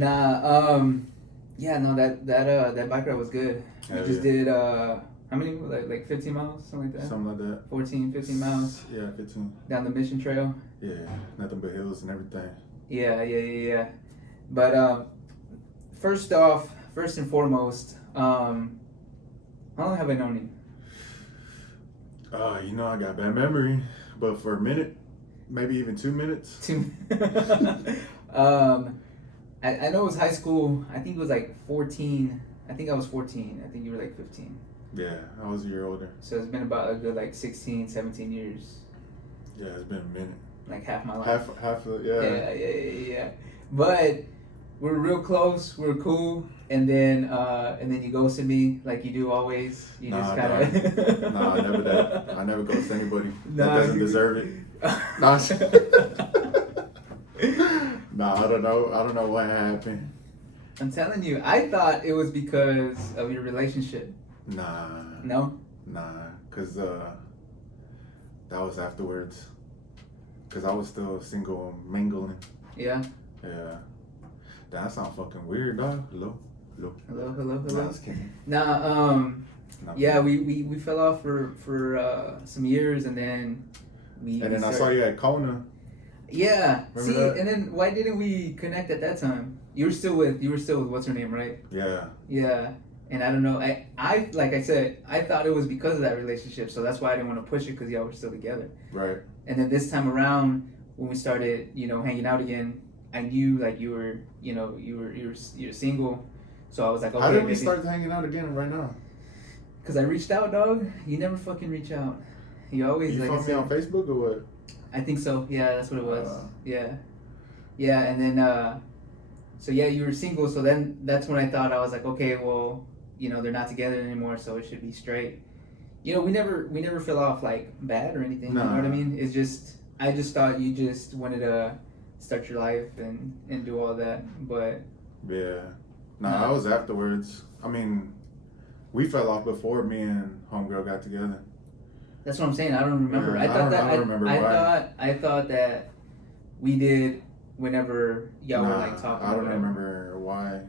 Yeah, no, that bike ride was good. We Hell just yeah. did how many, like 15 miles, something like that. Something like that. 14, 15 miles Yeah, 15. down the Mission Trail. Yeah, nothing but hills and everything. Yeah. But first off, first and foremost, how long have I known you? I got bad memory, but for a minute, maybe even 2 minutes. Two. um, I know it was high school. I think it was like 14. I think I was 14. I think you were like 15. Yeah, I was a year older. So it's been about a good like 16, 17 years. Yeah, it's been a minute. Like half my life. Half of yeah. Yeah. But we're real close. We're cool. And then you ghosted me like you do always. You Nah, just kind of. Nah, never that. I never ghost anybody that Nah, doesn't deserve it. Nah. Nah, I don't know. I don't know what happened. I'm telling you, I thought it was because of your relationship. Nah, No? cause that was afterwards. Cause I was still single, mingling. Yeah. Yeah. That sounds fucking weird, dog. Hello. Hello. Nah, just kidding. Nah, Nah. yeah, we fell off for some years, and then I saw you at Kona. Yeah. Remember See, that? and then why didn't we connect at that time? You were still with what's her name, right? Yeah. Yeah. And I don't know. I like I said, I thought it was because of that relationship, so that's why I didn't want to push it because y'all were still together. Right. And then this time around, when we started, hanging out again, I knew like you were, you're single, so I was like, okay. How did we start hanging out again right now? Because I reached out, dog. You never fucking reach out. You always You like. found me on Facebook or what? I think so. Yeah, that's what it was. Yeah, and then so yeah, you were single. So then that's when I thought I was like, okay, well, they're not together anymore, so it should be straight. We never fell off like bad or anything. Nah. You know what I mean? It's just I just thought you just wanted to start your life and do all that, but Yeah. Nah, that was afterwards. I mean, we fell off before me and homegirl got together. that's what I'm saying. I don't remember. Yeah, I thought I don't remember why. I thought that we did whenever y'all were like talking. I don't whatever. remember why.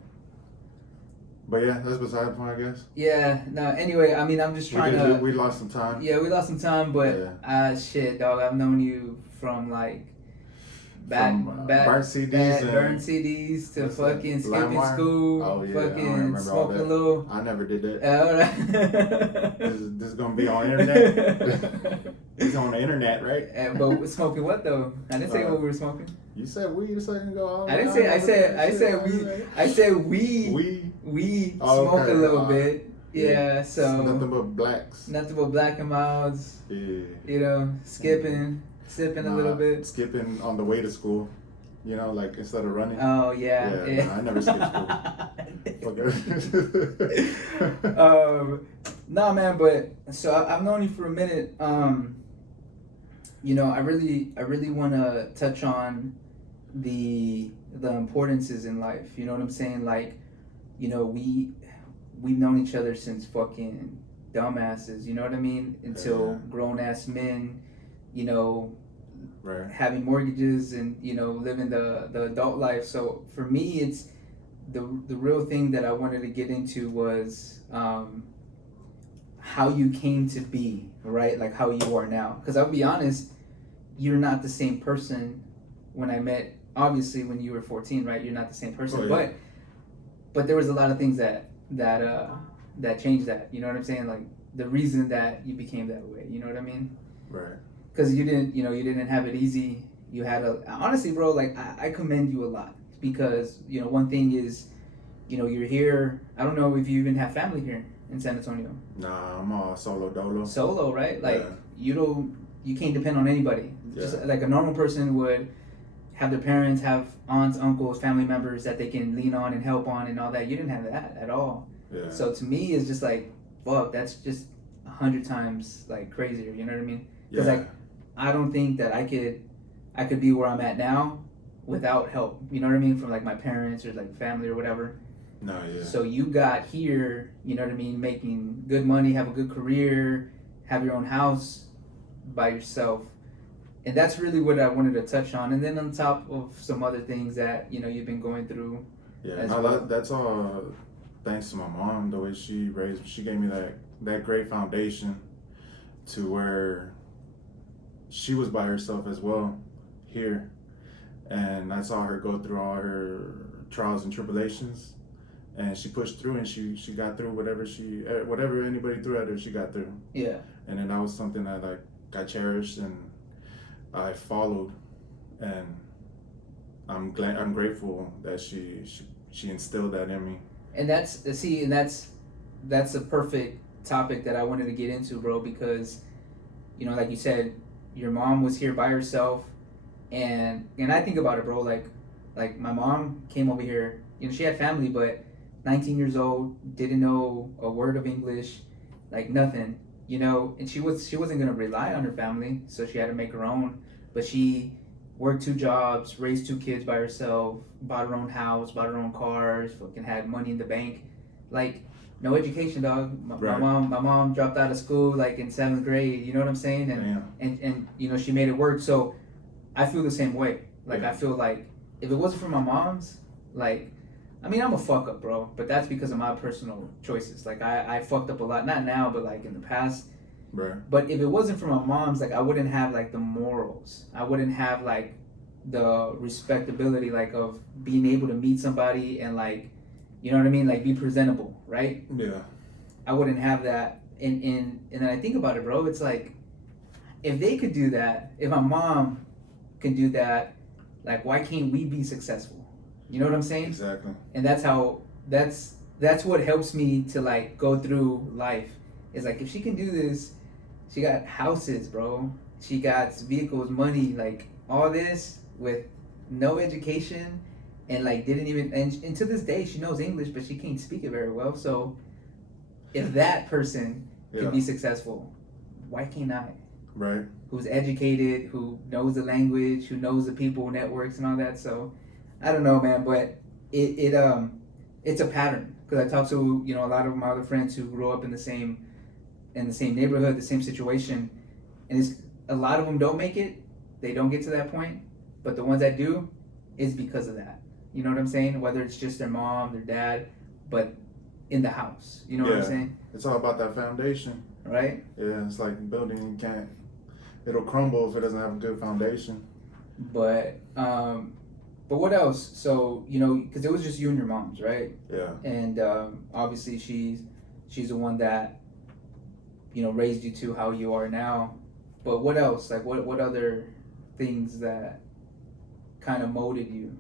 But yeah, that's beside the point, I guess. Yeah. No. Anyway, I mean, I'm just trying to. We lost some time. Yeah, we lost some time, but Yeah. shit, dog. I've known you from like burnt CDs burn CDs to fucking skipping LimeWire? school, Oh, yeah, I fucking remember all smoking a that. little. I never did that. Alright. This is gonna be on internet. It's on the internet, right? But smoking what though? I didn't say what we were smoking. You said weed a second ago. I didn't say. I said we. I said we Oh, smoke okay. a little bit. Yeah. It's So nothing but blacks. nothing but black and milds. Yeah. Sipping a little bit. Skipping on the way to school. Like instead of running. Oh yeah. I never skipped school. No man, but so I've known you for a minute. I really want to touch on the importances in life. You know what I'm saying? Like, we've known each other since fucking dumbasses. You know what I mean? Until grown ass men. Right. Having mortgages and living the adult life. So for me, it's the real thing that I wanted to get into was how you came to be, right? Like how you are now. Because I'll be honest, you're not the same person when I met. Obviously, when you were 14, right? You're not the same person. Oh, yeah. But there was a lot of things that changed that. You know what I'm saying? Like the reason that you became that way. You know what I mean? Right. Because you didn't have it easy. You had honestly, bro. Like I commend you a lot because one thing is, you're here. I don't know if you even have family here in San Antonio. Nah, I'm all solo dolo. Solo, right? Like you can't depend on anybody. Yeah. Just like a normal person would have their parents, have aunts, uncles, family members that they can lean on and help on and all that. You didn't have that at all. Yeah. So to me, it's just like, fuck, that's just 100 times like crazier. You know what I mean? Because like, I don't think that I could be where I'm at now without help. You know what I mean? From like my parents or like family or whatever. No, yeah. So you got here, you know what I mean, making good money, have a good career, have your own house by yourself. And that's really what I wanted to touch on. And then on top of some other things that, you've been going through. Yeah, no, that's all thanks to my mom, the way she raised me. She gave me that great foundation to where she was by herself as well here. And I saw her go through all her trials and tribulations. And she pushed through and she got through whatever anybody threw at her, she got through. Yeah. And then that was something that I cherished and I followed. And I'm grateful that she instilled that in me. And that's a perfect topic that I wanted to get into, bro, because like you said, your mom was here by herself, and I think about it, bro, like my mom came over here, she had family, but 19 years old, didn't know a word of English, like nothing, and she wasn't gonna rely on her family, so she had to make her own, but she worked 2 jobs, raised 2 kids by herself, bought her own house, bought her own cars, fucking had money in the bank, like no education, dog. Right. My mom dropped out of school like in 7th grade. You know what I'm saying? And she made it work. So I feel the same way. Like I feel like if it wasn't for my mom's, like, I mean, I'm a fuck up, bro. But that's because of my personal choices. Like I fucked up a lot, not now, but like in the past. Right. But if it wasn't for my mom's, like I wouldn't have like the morals. I wouldn't have like the respectability, like of being able to meet somebody and like, you know what I mean, like be presentable, right? Yeah. I wouldn't have that. And then I think about it, bro. It's like if they could do that, if my mom can do that, like why can't we be successful? You know what I'm saying? Exactly. And that's what helps me to like go through life. Is like if she can do this, she got houses, bro. She got vehicles, money, like all this with no education, and like didn't even and to this day she knows English, but she can't speak it very well. So if that person can be successful, why can't I? Right. Who's educated, who knows the language, who knows the people networks and all that. So I don't know, man, but it's a pattern because I talk to a lot of my other friends who grew up in the same neighborhood, the same situation, and it's a lot of them don't make it. They don't get to that point, but the ones that do, is because of that. You know what I'm saying? Whether it's just their mom, their dad, but in the house. You know what I'm saying? It's all about that foundation. Right? Yeah, it's like building, it'll crumble if it doesn't have a good foundation. But what else? So, because it was just you and your mom's, right? Yeah. And obviously she's the one that, raised you to how you are now. But what else? Like what other things that kind of molded you?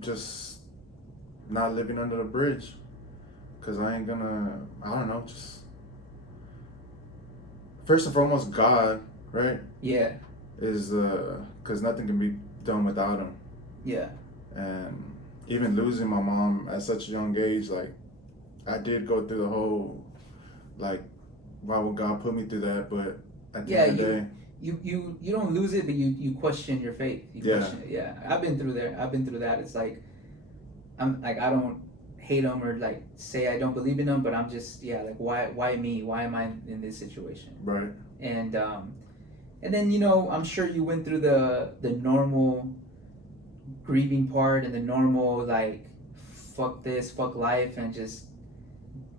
Just not living under the bridge. Cause I don't know, just first and foremost, God, right? Yeah. Is cause nothing can be done without him. Yeah. And even losing my mom at such a young age, like I did go through the whole, like, why would God put me through that? But at the end of the day, you don't lose it, but you question your faith. Question it. Yeah. I've been through that. It's like I don't hate them or like say I don't believe in them, but I'm just like why me? Why am I in this situation? Right. And then I'm sure you went through the normal grieving part and the normal like fuck this, fuck life, and just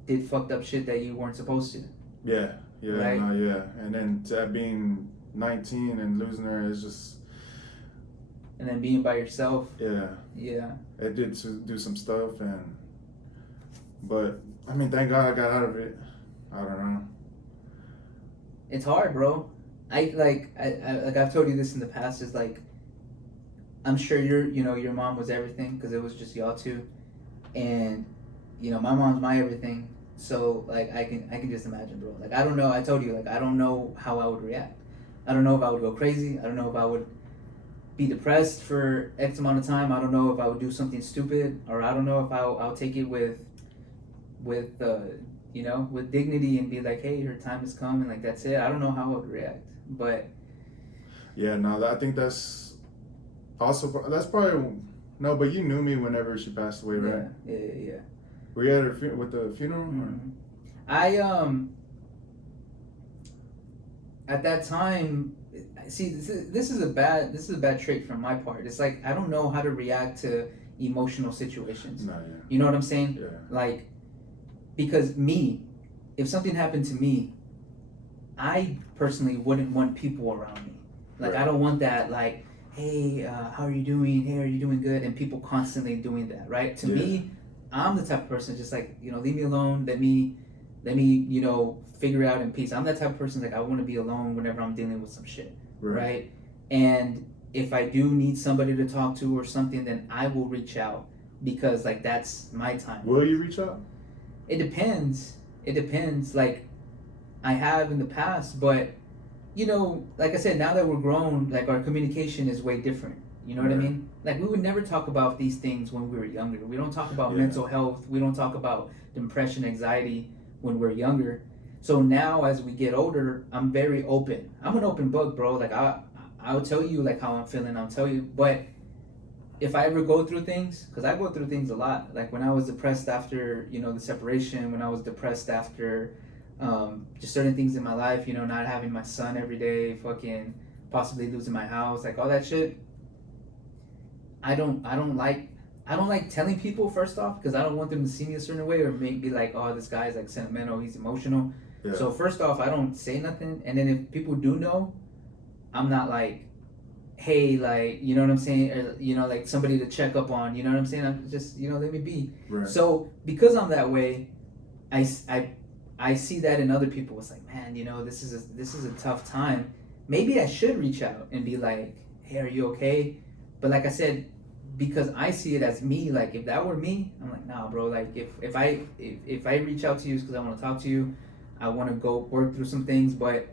did fucked up shit that you weren't supposed to. Yeah. Right? No, yeah. And then to being 19 and losing her is just. And then being by yourself. Yeah. Yeah. It did do some stuff, but I mean, thank God I got out of it. I don't know. It's hard, bro. I've told you this in the past. Is like, I'm sure your mom was everything because it was just y'all two, and my mom's my everything. So like I can just imagine, bro. Like I don't know. I told you like I don't know how I would react. I don't know if I would go crazy. I don't know if I would be depressed for X amount of time. I don't know if I would do something stupid, or I don't know if I'll take it with dignity and be like, hey, her time has come, and like that's it. I don't know how I would react, but yeah, no, I think that's probably no, but you knew me whenever she passed away, right? Yeah. Were you at her with the funeral? Mm-hmm. I at that time, see, this is a bad trait from my part. It's like I don't know how to react to emotional situations. No, yeah. You know what I'm saying? Yeah. Like, because if something happened to me, I personally wouldn't want people around me. Like, Right. I don't want that, like, hey, how are you doing? Hey, are you doing good? And people constantly doing that, right? To me, I'm the type of person just like, leave me alone. Let me, figure it out in peace. I'm that type of person, like, I want to be alone whenever I'm dealing with some shit, right? And if I do need somebody to talk to or something, then I will reach out because, like, that's my time. Will you reach out? It depends. Like, I have in the past, but like I said, now that we're grown, like our communication is way different. You know what I mean? Like we would never talk about these things when we were younger. We don't talk about mental health. We don't talk about depression, anxiety when we're younger. So now as we get older, I'm very open. I'm an open book, bro. Like I'll tell you like how I'm feeling. I'll tell you, but if I ever go through things, because I go through things a lot. Like when I was depressed after the separation, when I was depressed after just certain things in my life, not having my son every day, fucking possibly losing my house, like all that shit. I don't like telling people first off because I don't want them to see me a certain way or make be like, oh, this guy's like sentimental, he's emotional. Yeah. So first off, I don't say nothing, and then if people do know, I'm not like, hey, like, you know what I'm saying, or like somebody to check up on, you know what I'm saying. I'm just let me be. Right. So because I'm that way, I see that in other people. It's like, man, this is a tough time. Maybe I should reach out and be like, hey, are you okay? But like I said, because I see it as me, like if that were me, I'm like, nah, bro. Like if I reach out to you, it's because I want to talk to you. I want to go work through some things. But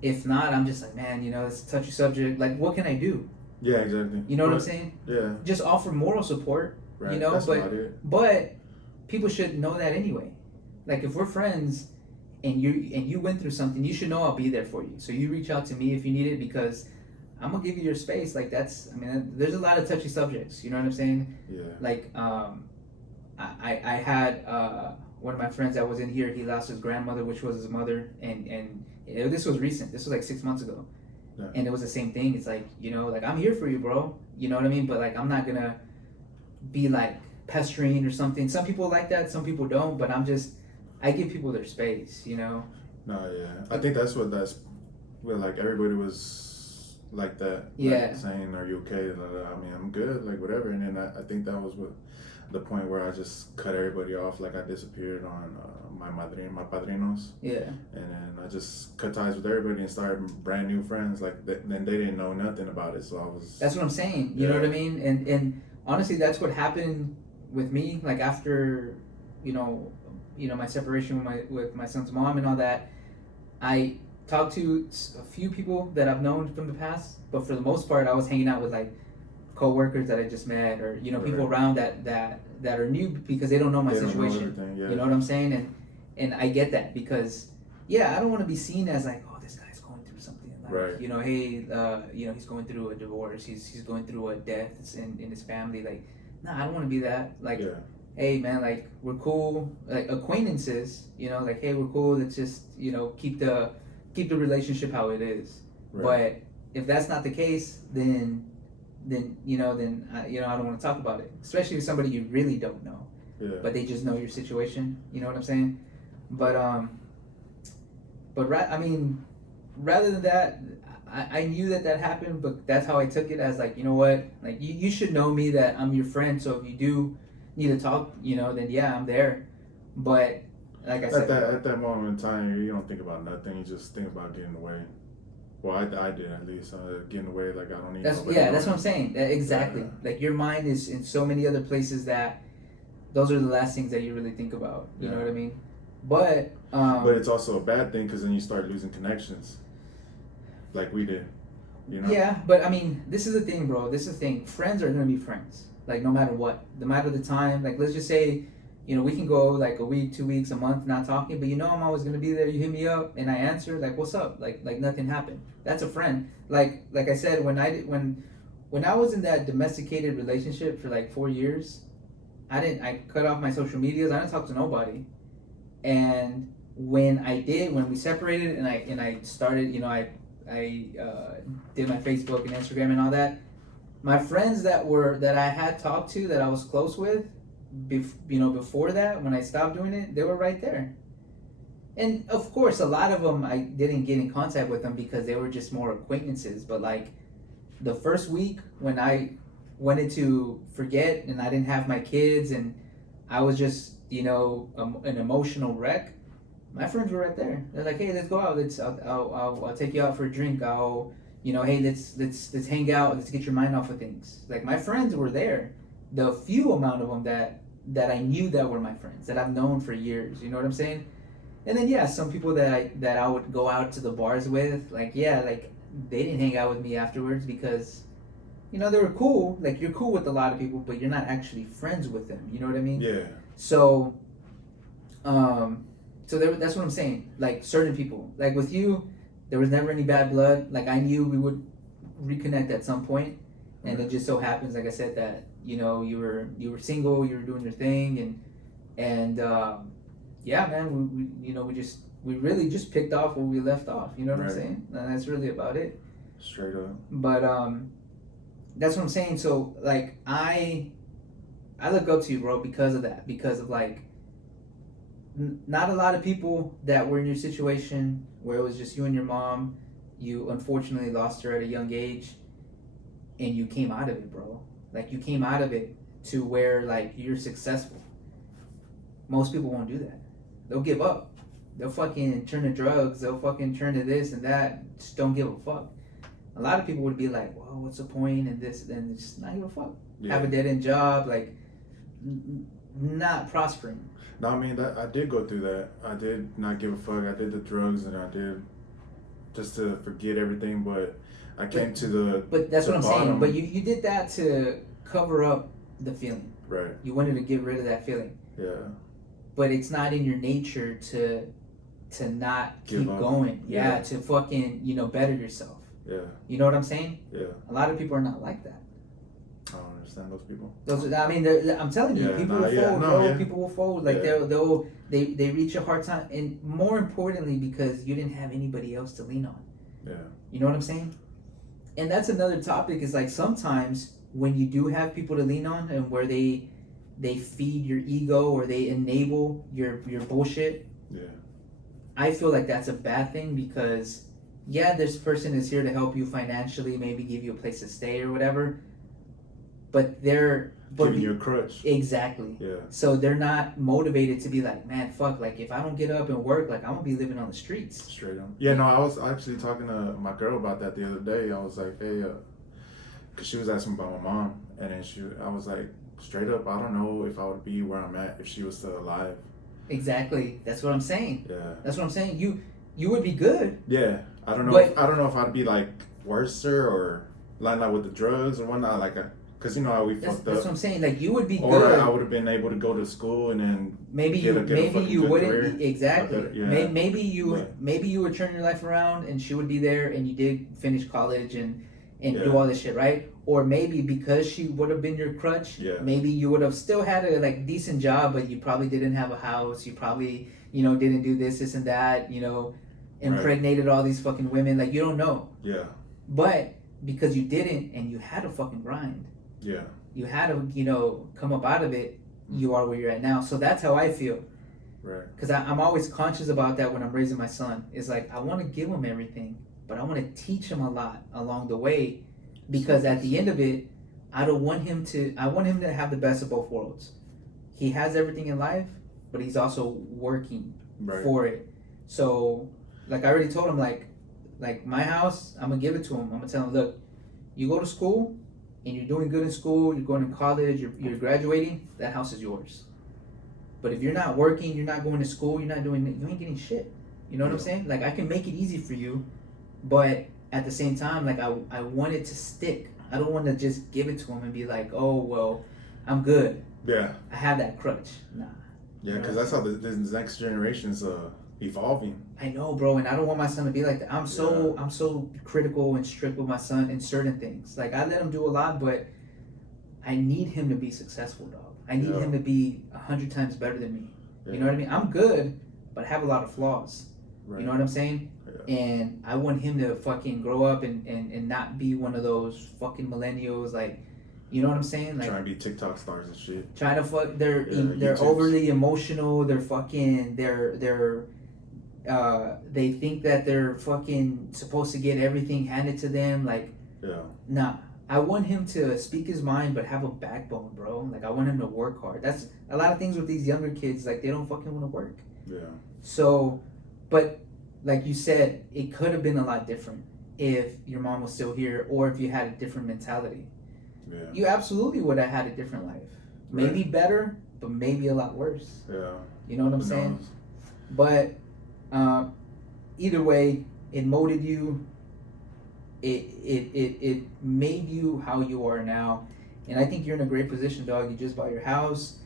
if not, I'm just like, man, it's a touchy subject. Like, what can I do? Yeah, exactly. You know what I'm saying? Yeah. Just offer moral support. Right. That's but people should know that anyway. Like if we're friends and you went through something, you should know I'll be there for you. So you reach out to me if you need it because I'm gonna give you your space. Like there's a lot of touchy subjects. You know what I'm saying? Yeah. Like I had one of my friends that was in here. He lost his grandmother, which was his mother, and this was recent. This was like 6 months ago, and it was the same thing. It's like like I'm here for you, bro. You know what I mean? But like I'm not gonna be like pestering or something. Some people like that. Some people don't. But I give people their space, No, yeah. I think that's where like everybody was like that. Yeah. Like, saying, are you okay? I mean, I'm good, like whatever. And then I think that was the point where I just cut everybody off. Like I disappeared on my padrinos. Yeah. And then I just cut ties with everybody and started brand new friends. Like then they didn't know nothing about it. So I was. That's what I'm saying. You know what I mean? And honestly, that's what happened with me. Like after, my separation with my son's mom and all that, I talked to a few people that I've known from the past, but for the most part, I was hanging out with like co-workers that I just met, or people around that are new because they don't know my situation. Yeah. You know what I'm saying? And I get that because I don't want to be seen as like, oh, this guy's going through something. Like, right. Hey, he's going through a divorce. He's going through a death in his family. Like, nah, I don't want to be that. Like. Yeah. Hey man, like we're cool, like acquaintances, like hey, we're cool. Let's just keep the relationship how it is. Right. But if that's not the case, then I don't want to talk about it, especially with somebody you really don't know. Yeah. But they just know your situation. You know what I'm saying? But rather than that, I knew that happened, but that's how I took it as like, you know what, like you should know me that I'm your friend. So if you do need to talk, then yeah, I'm there. But like I said, at that moment in time, you don't think about nothing. You just think about getting away. Well, I did at least getting away. Like I don't need. That's what I'm saying. Exactly. Yeah. Like your mind is in so many other places that those are the last things that you really think about. You know what I mean? But it's also a bad thing because then you start losing connections, like we did. Yeah, but I mean, this is the thing, bro. This is the thing. Friends are gonna be friends. Like no matter what, no matter the time. Like let's just say, we can go like a week, 2 weeks, a month not talking, but I'm always gonna be there. You hit me up and I answer, like what's up? Like nothing happened. That's a friend. Like I said, when I was in that domesticated relationship for like 4 years, I cut off my social medias. I didn't talk to nobody. And when we separated and I started, I did my Facebook and Instagram and all that. My friends that I had talked to, that I was close with, before that, when I stopped doing it, they were right there. And of course, a lot of them I didn't get in contact with them because they were just more acquaintances. But like the first week when I wanted to forget and I didn't have my kids and I was just an emotional wreck, my friends were right there. They're like, hey, let's go out. I'll take you out for a drink. Hey, let's hang out. Let's get your mind off of things. Like my friends were there. The few amount of them that I knew that were my friends that I've known for years. You know what I'm saying? And then yeah, some people that I would go out to the bars with, like they didn't hang out with me afterwards because they were cool. Like you're cool with a lot of people, but you're not actually friends with them. You know what I mean? Yeah. So, that's what I'm saying. Like certain people, like with you, there was never any bad blood. Like I knew we would reconnect at some point, and it just so happens, like I said, that you were single, you were doing your thing, and yeah, man, we really just picked off where we left off. You know what I'm saying? And that's really about it. Straight up. But that's what I'm saying. So like I look up to you, bro, because of that. Because of like, not a lot of people that were in your situation where it was just you and your mom. You unfortunately lost her at a young age, and you came out of it, bro. Like you came out of it to where like you're successful. Most people won't do that. They'll give up. They'll fucking turn to drugs. They'll fucking turn to this and that. Just don't give a fuck. A lot of people would be like, well, what's the point? And this, and just not give a fuck. Yeah. Have a dead end job, like not prospering. No, I mean, I did go through that. I did not give a fuck. I did the drugs and I did just to forget everything, but I came to the But that's what I'm saying. But you did that to cover up the feeling. Right. You wanted to get rid of that feeling. Yeah. But it's not in your nature to not keep going. Yeah, to fucking, better yourself. Yeah. You know what I'm saying? Yeah. A lot of people are not like that. I don't understand those people. I'm telling you, people will fold, bro. People will fold. Like they reach a hard time, and more importantly, because you didn't have anybody else to lean on. Yeah. You know what I'm saying? And that's another topic. Is like sometimes when you do have people to lean on, and where they feed your ego or they enable your bullshit. Yeah. I feel like that's a bad thing because, yeah, this person is here to help you financially, maybe give you a place to stay or whatever. But they're giving you a crutch. Exactly. Yeah. So they're not motivated to be like, man, fuck, like if I don't get up and work, like I'm gonna be living on the streets. Straight up. Yeah, no, I was actually talking to my girl about that the other day. I was like, hey, because she was asking about my mom, and then I was like, straight up, I don't know if I would be where I'm at if she was still alive. Exactly. That's what I'm saying. Yeah. That's what I'm saying. You would be good. Yeah. I don't know. I don't know if I'd be like worser or like with the drugs or whatnot. Like, because you know how we fucked up. That's what I'm saying. Like you would be or good. Or I would have been able to go to school and then maybe you wouldn't. Career. Exactly. Yeah. Maybe you would turn your life around and she would be there and you did finish college and do all this shit, right? Or maybe because she would have been your crutch, maybe you would have still had a like decent job, but you probably didn't have a house. You probably, didn't do this and that, impregnated all these fucking women. Like, you don't know. Yeah. But because you didn't and you had to fucking grind. Yeah. You had to, come up out of it, you are where you're at now. So that's how I feel. Right. Because I'm always conscious about that when I'm raising my son. It's like, I want to give him everything, but I want to teach him a lot along the way. Because at the end of it, I want him to have the best of both worlds. He has everything in life, but he's also working for it. So, like I already told him, like my house, I'm gonna give it to him. I'm gonna tell him, look, you go to school and you're doing good in school, you're going to college, you're graduating, that house is yours. But if you're not working, you're not going to school, you ain't getting shit. You know what I'm saying? Like I can make it easy for you, but at the same time, like I want it to stick. I don't want to just give it to him and be like, oh well, I'm good. Yeah. I have that crutch. Nah. Yeah, because that's how this next generation's evolving. I know, bro, and I don't want my son to be like that. I'm so critical and strict with my son in certain things. Like I let him do a lot, but I need him to be successful, dog. I need him to be 100 times better than me. Yeah. You know what I mean? I'm good, but I have a lot of flaws. Right. You know what I'm saying? Yeah. And I want him to fucking grow up and not be one of those fucking millennials, like, you know what I'm saying? Like, trying to be TikTok stars and shit. trying to fuck, they're YouTubes. overly emotional. They're fucking, they think that they're fucking supposed to get everything handed to them. Like, Yeah. nah. I want him to speak his mind, but have a backbone, bro. Like, I want him to work hard. That's a lot of things with these younger kids. Like, they don't fucking want to work. Yeah. So, but like you said, it could have been a lot different if your mom was still here, or if you had a different mentality. Yeah. You absolutely would have had a different life. Maybe Right. better, but maybe a lot worse. Yeah. You know what I'm Who saying? knows? But either way, it molded you. It made you how you are now, and I think you're in a great position, dog. You just bought your house.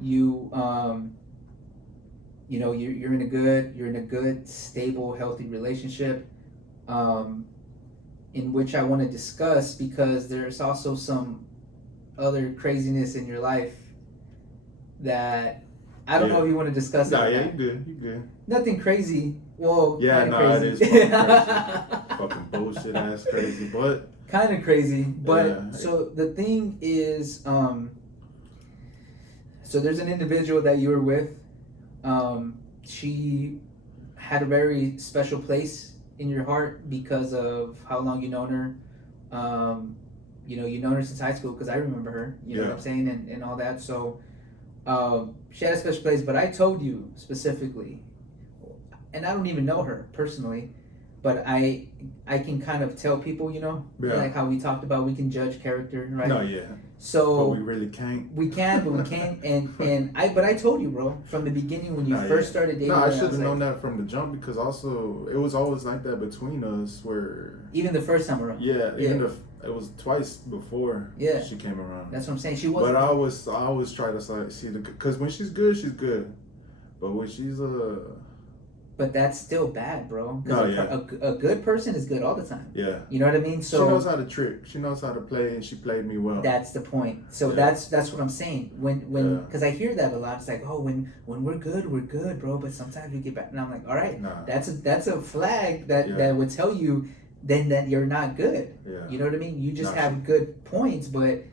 You you know, you're in a good, stable, healthy relationship, in which I want to discuss, because there's also some other craziness in your life that I don't know if you want to discuss. Nah, it. yeah, you good. You good. Nothing crazy. Well, Yeah, kinda no, crazy. it is fucking crazy. Fucking bullshit ass crazy, but Kind of crazy, but Yeah. so the thing is, so there's an individual that you were with. She had a very special place in your heart because of how long you known her. You know, you known her since high school, because I remember her. You know what I'm saying, and all that. So she had a special place, but I told you specifically, and I don't even know her personally, but I can kind of tell people, you know, like how we talked about, we can judge character, right? No, yeah. So but we really can't. We can, but we can't. And I told you, bro, from the beginning when you first started dating. No, her, I should have was known like, that from the jump, because also it was always like that between us, where even the first time around. Yeah, even if it was twice before. Yeah. She came around. That's what I'm saying. She was. But I always try to see because when she's good, she's good. But when she's But that's still bad, bro. No, a good person is good all the time. Yeah. You know what I mean? So she knows how to trick. She knows how to play, and she played me well. That's the point. So Yeah. that's what I'm saying. When because I hear that a lot. It's like, oh, when we're good, bro. But sometimes we get back, and I'm like, all right, Nah. that's a flag that would tell you then that you're not good. Yeah. You know what I mean? You just have good points, but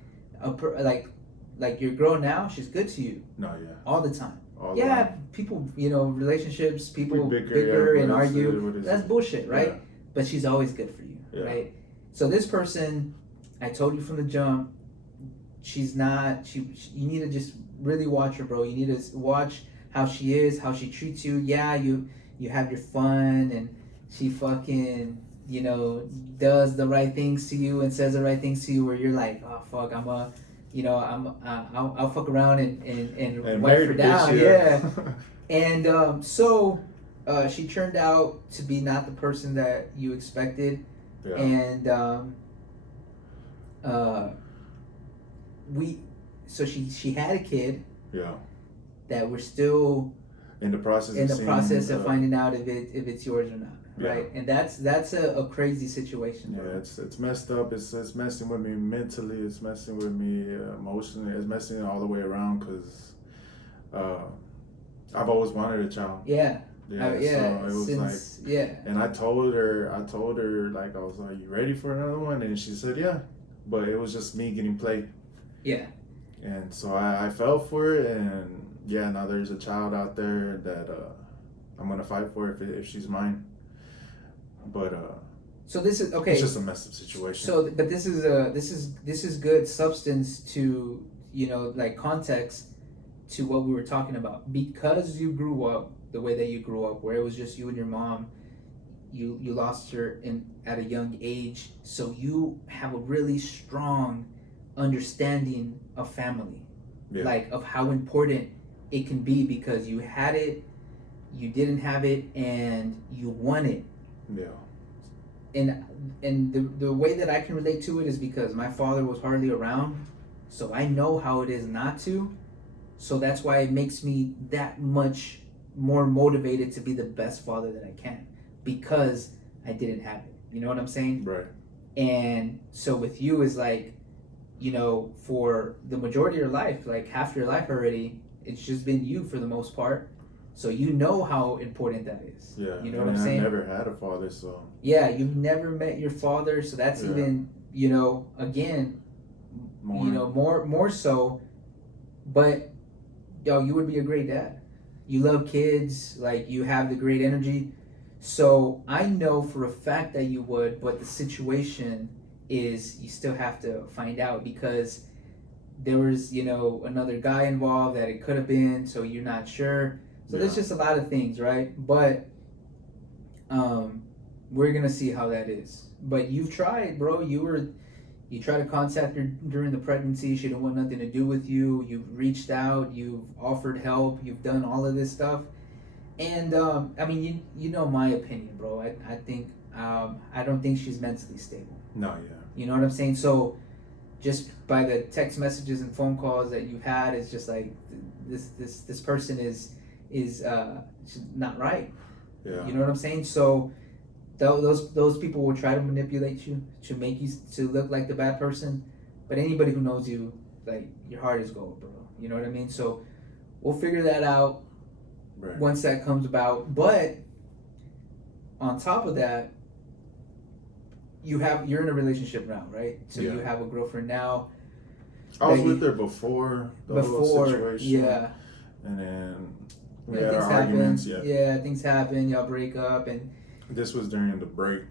like your girl now, she's good to you. No, yeah. All the time. All Yeah, around. people, you know, relationships, people We bicker and but argue. That's bullshit, right? Yeah. But she's always good for you, Yeah. right? So this person, I told you from the jump, she's not. You need to just really watch her, bro. You need to watch how she is, how she treats you. Yeah, you have your fun, and she fucking, you know, does the right things to you and says the right things to you, where you're like, oh fuck, I'll fuck around and wipe her down, yeah. And so she turned out to be not the person that you expected, Yeah. and she had a kid. Yeah. That we're still in the process of finding out if it's yours or not. Right, and that's a crazy situation. Yeah, it's messed up. It's messing with me mentally. It's messing with me emotionally. It's messing all the way around, because I've always wanted a child. Yeah. So it was and I told her like, I was like, you ready for another one? And she said, yeah, but it was just me getting played. Yeah. And so I fell for it, and yeah, now there's a child out there that I'm gonna fight for if she's mine. But so this is okay. It's just a messed up situation. So, but this is good substance to, you know, like context to what we were talking about, because you grew up the way that you grew up, where it was just you and your mom. You lost her at a young age, so you have a really strong understanding of family, like of how important it can be, because you had it, you didn't have it, and you won it. Yeah. And the way that I can relate to it is because my father was hardly around, so I know how it is not to. So that's why it makes me that much more motivated to be the best father that I can, because I didn't have it. You know what I'm saying? Right. And so with you is like, you know, for the majority of your life, like half your life already, it's just been you for the most part. So you know how important that is. Yeah, You know what I'm I saying? never had a father, so Yeah, you've never met your father, so that's even, again, more so. But yo, you would be a great dad. You love kids, like you have the great energy. So I know for a fact that you would, but the situation is you still have to find out because there was, another guy involved that it could have been, so you're not sure. So there's just a lot of things, right? But we're gonna see how that is. But you've tried, bro. You tried to contact her during the pregnancy. She didn't want nothing to do with you. You've reached out. You've offered help. You've done all of this stuff. And I mean, you know my opinion, bro. I think I don't think she's mentally stable. No, yeah. You know what I'm saying? So just by the text messages and phone calls that you've had, it's just like this person is not right. Yeah. You know what I'm saying? So those people will try to manipulate you to make you to look like the bad person. But anybody who knows you, like your heart is gold, bro. You know what I mean? So we'll figure that out once that comes about. But on top of that, you're in a relationship now, right? So you have a girlfriend now. I was with her before the whole situation. Yeah. And then we had our arguments. Yeah, things happen. Y'all break up, and this was during the break.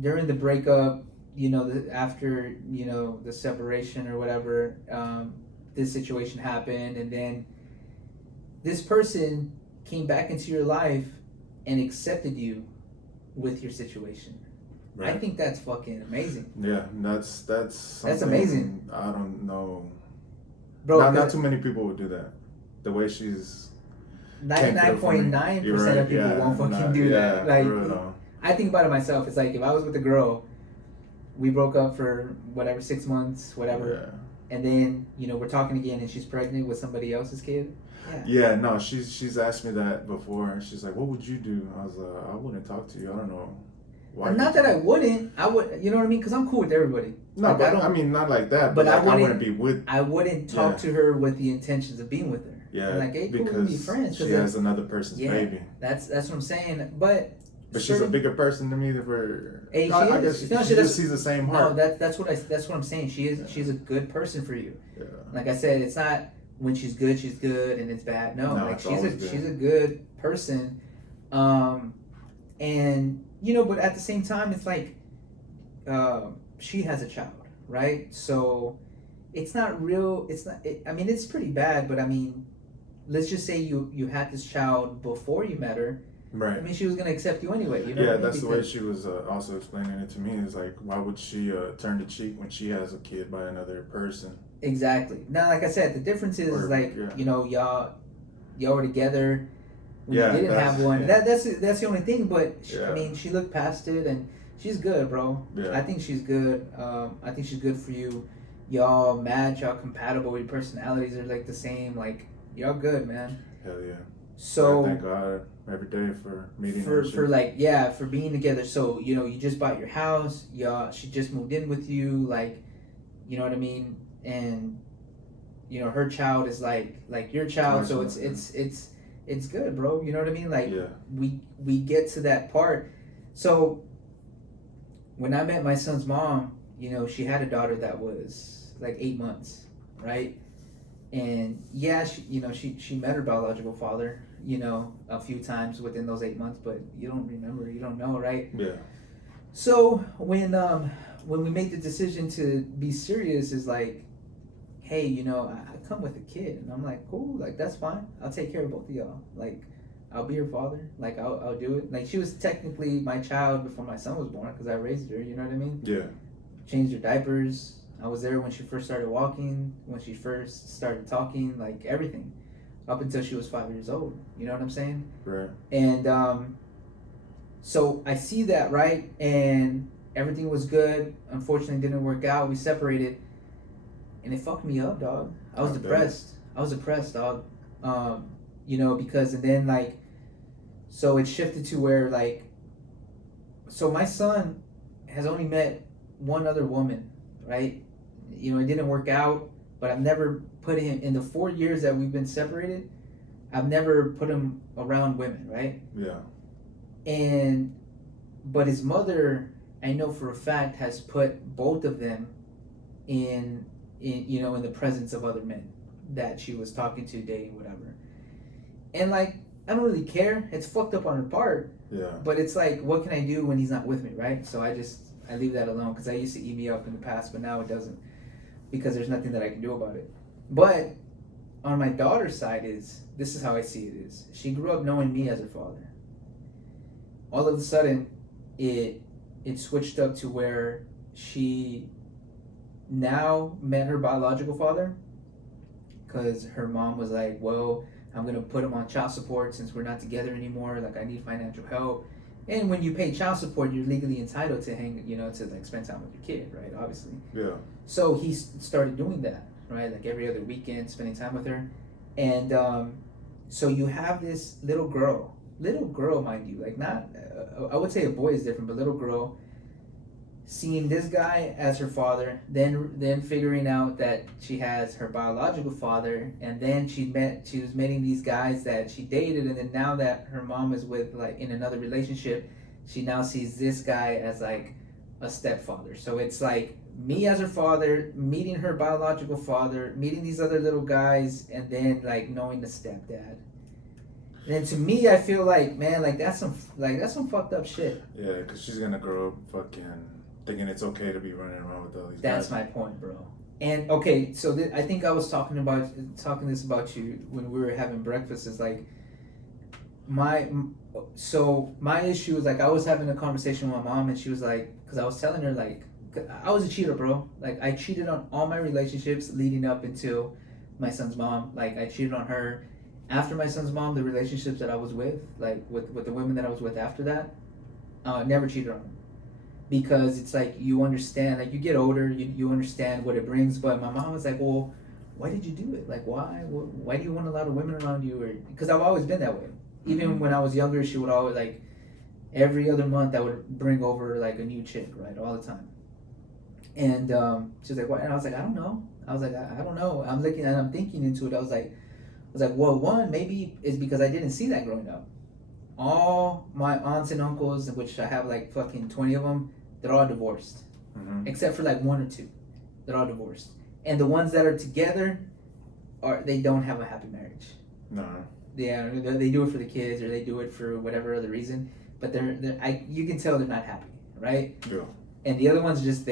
During the breakup, after the separation or whatever, this situation happened, and then this person came back into your life and accepted you with your situation. Right. I think that's fucking amazing. Yeah, that's amazing. I don't know, bro. Not too many people would do that. The way she's 99.9% of people won't fucking do that. Like, I think about it myself. It's like if I was with a girl, we broke up for whatever 6 months, whatever, and then we're talking again, and she's pregnant with somebody else's kid. Yeah, no, she's asked me that before. She's like, "What would you do?" I was like, "I wouldn't talk to you. I don't know." Why not that I wouldn't. I would, you know what I mean? Because I'm cool with everybody. No, but I mean, not like that. But like, I wouldn't be with. I wouldn't talk to her with the intentions of being with her. Yeah, I'm like, hey, cool, we be friends. She has another person's baby. That's what I'm saying. But she's a bigger person than me. For I guess she just sees the same heart. No, that's what I'm saying. She's a good person for you. Yeah. Like I said, it's not when she's good, and it's bad. No, like she's a good person. And but at the same time, it's like she has a child, right? So it's not real. I mean, it's pretty bad, but I mean, let's just say you had this child before you met her. Right. I mean, she was gonna accept you anyway. You know what I mean? That's the way she was also explaining it to me. Is like, why would she turn the cheek when she has a kid by another person? Exactly. Now, like I said, the difference is y'all were together. We didn't have one. Yeah. That's the only thing. But I mean, she looked past it, and she's good, bro. Yeah. I think she's good. I think she's good for you. Y'all match. Y'all compatible. Your personalities are like the same. Like y'all good, man. Hell yeah. So I thank God every day for meeting for being together. So you just bought your house. She just moved in with you. Like, you know what I mean. And her child is like your child. So it's good, bro. You know what I mean? Like we get to that part. So when I met my son's mom, she had a daughter that was like 8 months, right? And she met her biological father, a few times within those 8 months, but you don't remember, you don't know, right? Yeah. So when we made the decision to be serious, is like, hey, I come with a kid, and I'm like, cool, like that's fine. I'll take care of both of y'all. Like, I'll be your father. Like, I'll do it. Like, she was technically my child before my son was born because I raised her. You know what I mean? Yeah. Changed her diapers. I was there when she first started walking, when she first started talking, like everything, up until she was 5 years old. You know what I'm saying? Right. And so I see that, right? And everything was good. Unfortunately, it didn't work out. We separated. And it fucked me up, dog. I was depressed, dog. Because and then like, so it shifted to where like, so my son has only met one other woman, right? It didn't work out, but I've never put him in the 4 years that we've been separated. I've never put him around women, right? Yeah. But his mother, I know for a fact, has put both of them in the presence of other men that she was talking to, dating, whatever. And like, I don't really care. It's fucked up on her part. Yeah. But it's like, what can I do when he's not with me, right? So I leave that alone, because I used to eat me up in the past, but now it doesn't, because there's nothing that I can do about it. But on my daughter's side, this is how I see it is. She grew up knowing me as her father. All of a sudden, it switched up to where she now met her biological father, because her mom was like, well, I'm gonna put him on child support since we're not together anymore. Like, I need financial help. And when you pay child support, you're legally entitled to to like spend time with your kid, right? Obviously. Yeah. So he started doing that, right? Like every other weekend, spending time with her. And so you have this little girl, mind you, like not, I would say a boy is different, but little girl, seeing this guy as her father, then figuring out that she has her biological father, and then she was meeting these guys that she dated, and then now that her mom is with, like, in another relationship, she now sees this guy as like a stepfather. So it's like me as her father, meeting her biological father, meeting these other little guys, and then like knowing the stepdad. And to me, I feel like, man, like that's some fucked up shit. Yeah, because she's gonna grow up fucking thinking it's okay to be running around with all these That's guys. my point, bro. And okay, so I think I was talking this about you when we were having breakfast. Is like my issue is, like, I was having a conversation with my mom, and she was like, because I was telling her, like, I was a cheater, bro. Like, I cheated on all my relationships leading up until my son's mom. Like, I cheated on her. After my son's mom, the relationships that I was with, like with the women that I was with after that, never cheated on them. Because it's like, you understand, like, you get older, you understand what it brings. But my mom was like, well, why did you do it? Like, why do you want a lot of women around you? Or because I've always been that way. Even when I was younger, she would always, like, every other month I would bring over like a new chick, right, all the time. And she was like, what? And I was like, I don't know. I was like, I don't know. I'm looking and I'm thinking into it. I was like, well, one, maybe it's because I didn't see that growing up. All my aunts and uncles, which I have like fucking 20 of them, they're all divorced. Mm-hmm. Except for like one or two. They're all divorced. And the ones that are together, they don't have a happy marriage. No. Yeah, they do it for the kids, or they do it for whatever other reason. But you can tell they're not happy, right? Yeah. And the other ones just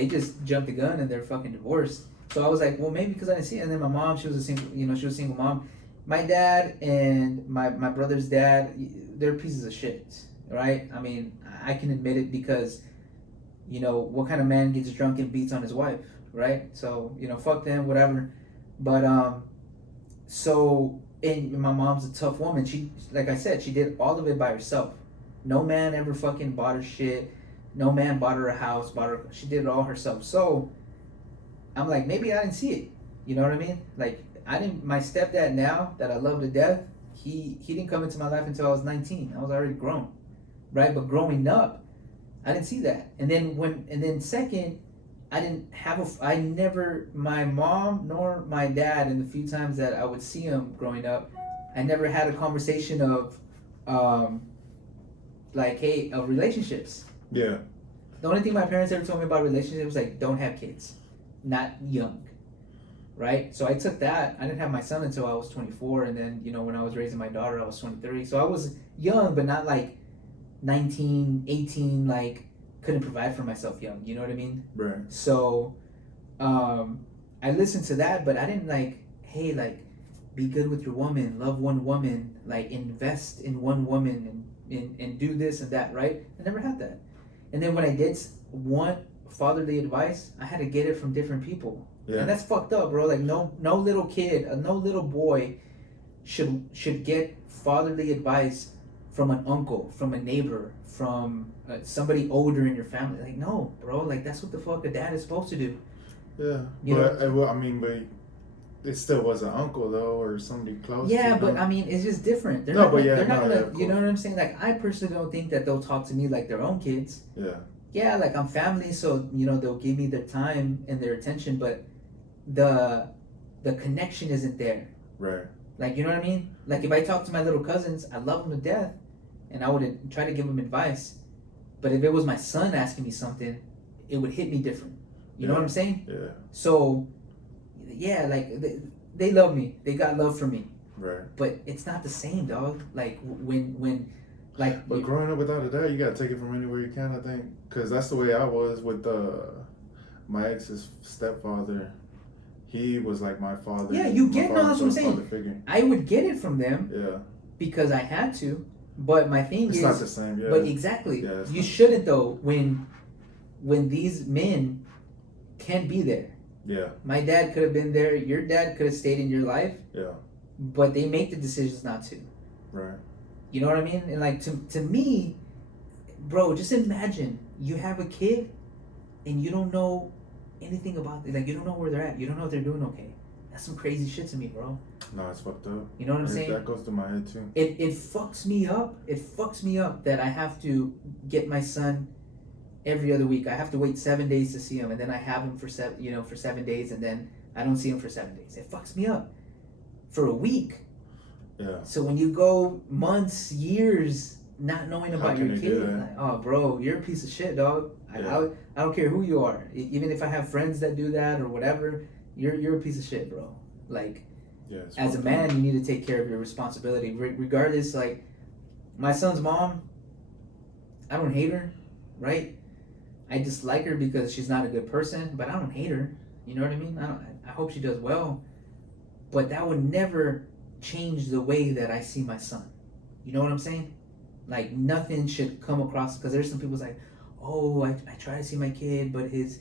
jumped the gun and they're fucking divorced. So I was like, well, maybe because I didn't see it. And then my mom, she was a single mom. My dad and my brother's dad, they're pieces of shit, right? I mean, I can admit it, because, what kind of man gets drunk and beats on his wife, right? So, fuck them, whatever. But, and my mom's a tough woman. She, like I said, she did all of it by herself. No man ever fucking bought her shit. No man bought her a house, she did it all herself. So, I'm like, maybe I didn't see it. You know what I mean? Like, my stepdad now, that I love to death, he didn't come into my life until I was 19. I was already grown, right? But growing up, I didn't see that. And then second, my mom nor my dad, in the few times that I would see him growing up, I never had a conversation of, of relationships. Yeah. The only thing my parents ever told me about relationships was, like, don't have kids, not young. Right? So I took that. I didn't have my son until I was 24, and then, when I was raising my daughter, I was 23. So I was young, but not like 19, 18, like, couldn't provide for myself young. You know what I mean? Right. So I listened to that, but I didn't like, hey, like, be good with your woman, love one woman, like, invest in one woman, and do this and that, right? I never had that. And then when I did want fatherly advice, I had to get it from different people. Yeah. And that's fucked up, bro. Like, no little kid, no little boy should get fatherly advice from an uncle, from a neighbor, from somebody older in your family. Like, no, bro. Like, that's what the fuck a dad is supposed to do. Yeah. But it still was an uncle, though, or somebody close. Yeah, but I mean, it's just different. They're not gonna, you know what I'm saying? Like, I personally don't think that they'll talk to me like their own kids. Yeah. Yeah, like, I'm family, so, they'll give me their time and their attention, but the connection isn't there. Right. Like, you know what I mean? Like, if I talk to my little cousins, I love them to death, and I would try to give them advice. But if it was my son asking me something, it would hit me different. You know what I'm saying? Yeah. So, yeah, like they love me. They got love for me. Right. But it's not the same, dog. Like when, like. But growing up without a dad, you gotta take it from anywhere you can. I think, because that's the way I was with my ex's stepfather. He was like my father. Yeah, you get. No, that's what I'm saying. Figure. I would get it from them. Yeah. Because I had to. But my thing it's is, not the same. Yeah. But exactly, yeah, you shouldn't though. When these men can't be there. Yeah. My dad could have been there. Your dad could have stayed in your life. Yeah. But they make the decisions not to. Right. You know what I mean? And like to me, bro, just imagine you have a kid, and you don't know anything about it. Like you don't know where they're at. You don't know if they're doing okay. That's some crazy shit to me, bro. No, it's fucked up. You know what I'm saying? That goes through my head too. It fucks me up. It fucks me up that I have to get my son every other week. I have to wait 7 days to see him, and then I have him for 7 days, and then I don't see him for 7 days. It fucks me up for a week. Yeah. So when you go months, years not knowing about your kid, like, oh, bro, you're a piece of shit, dog. Yeah. I don't care who you are. Even if I have friends that do that or whatever, you're a piece of shit, bro. Like. Yeah, as a man, you need to take care of your responsibility. Regardless, like, my son's mom, I don't hate her, right? I dislike her because she's not a good person, but I don't hate her. You know what I mean? I hope she does well. But that would never change the way that I see my son. You know what I'm saying? Like, nothing should come across, because there's some people's like, oh, I try to see my kid, but his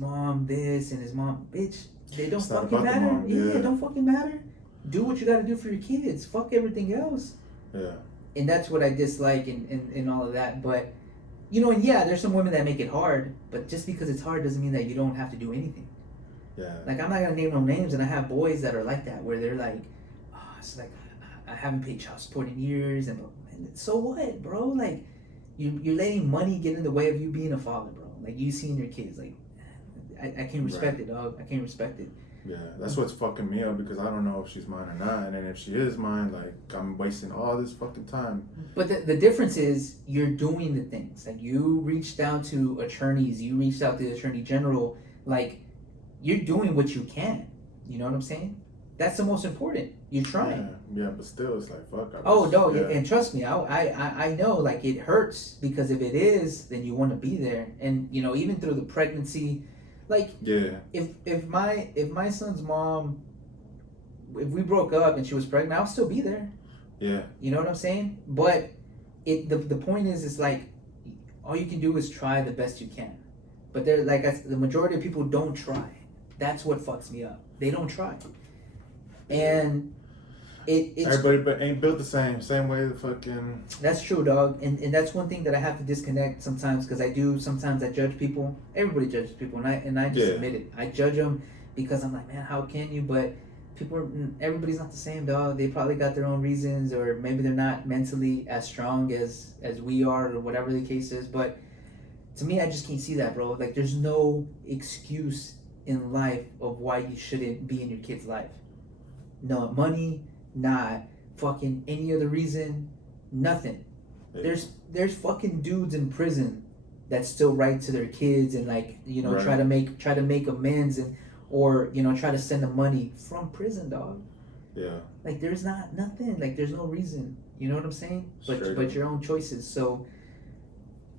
mom this and his mom, bitch. They don't fucking matter. Mom, yeah, don't fucking matter. Do what you gotta do for your kids. Fuck everything else. Yeah. And that's what I dislike in all of that. But, you know, and yeah, there's some women that make it hard, but just because it's hard doesn't mean that you don't have to do anything. Yeah. Like, I'm not gonna name no names, and I have boys that are like that, where they're like, oh, it's like, I haven't paid child support in years, and so what, bro? Like, you're letting money get in the way of you being a father, bro. Like, you seeing your kids, like, I can't respect it, dog. I can't respect it. Yeah, that's what's fucking me up, because I don't know if she's mine or not. And then if she is mine, like, I'm wasting all this fucking time. But the difference is you're doing the things. Like, you reached out to attorneys. You reached out to the attorney general. Like, you're doing what you can. You know what I'm saying? That's the most important. You're trying. Yeah, but still, it's like, fuck. And trust me, I know, like, it hurts, because if it is, then you want to be there. And, you know, even through the pregnancy... Like, yeah, if my son's mom, if we broke up and she was pregnant, I'll still be there. Yeah. You know what I'm saying? But the point is, it's like, all you can do is try the best you can. But they're like, the majority of people don't try. That's what fucks me up. They don't try. And it's everybody ain't built the same way. The fucking. That's true, dog. And that's one thing that I have to disconnect sometimes, because sometimes I judge people. Everybody judges people, and I just admit it. I judge them because I'm like, man, how can you? But everybody's not the same, dog. They probably got their own reasons, or maybe they're not mentally as strong as we are, or whatever the case is. But to me, I just can't see that, bro. Like, there's no excuse in life of why you shouldn't be in your kid's life. No money. Not fucking any other reason, nothing. Yeah. There's fucking dudes in prison that still write to their kids and, like, you know, try to make amends, and or, you know, try to send them money from prison, dog. Yeah. Like, there's nothing. Like, there's no reason. You know what I'm saying? But your own choices. So,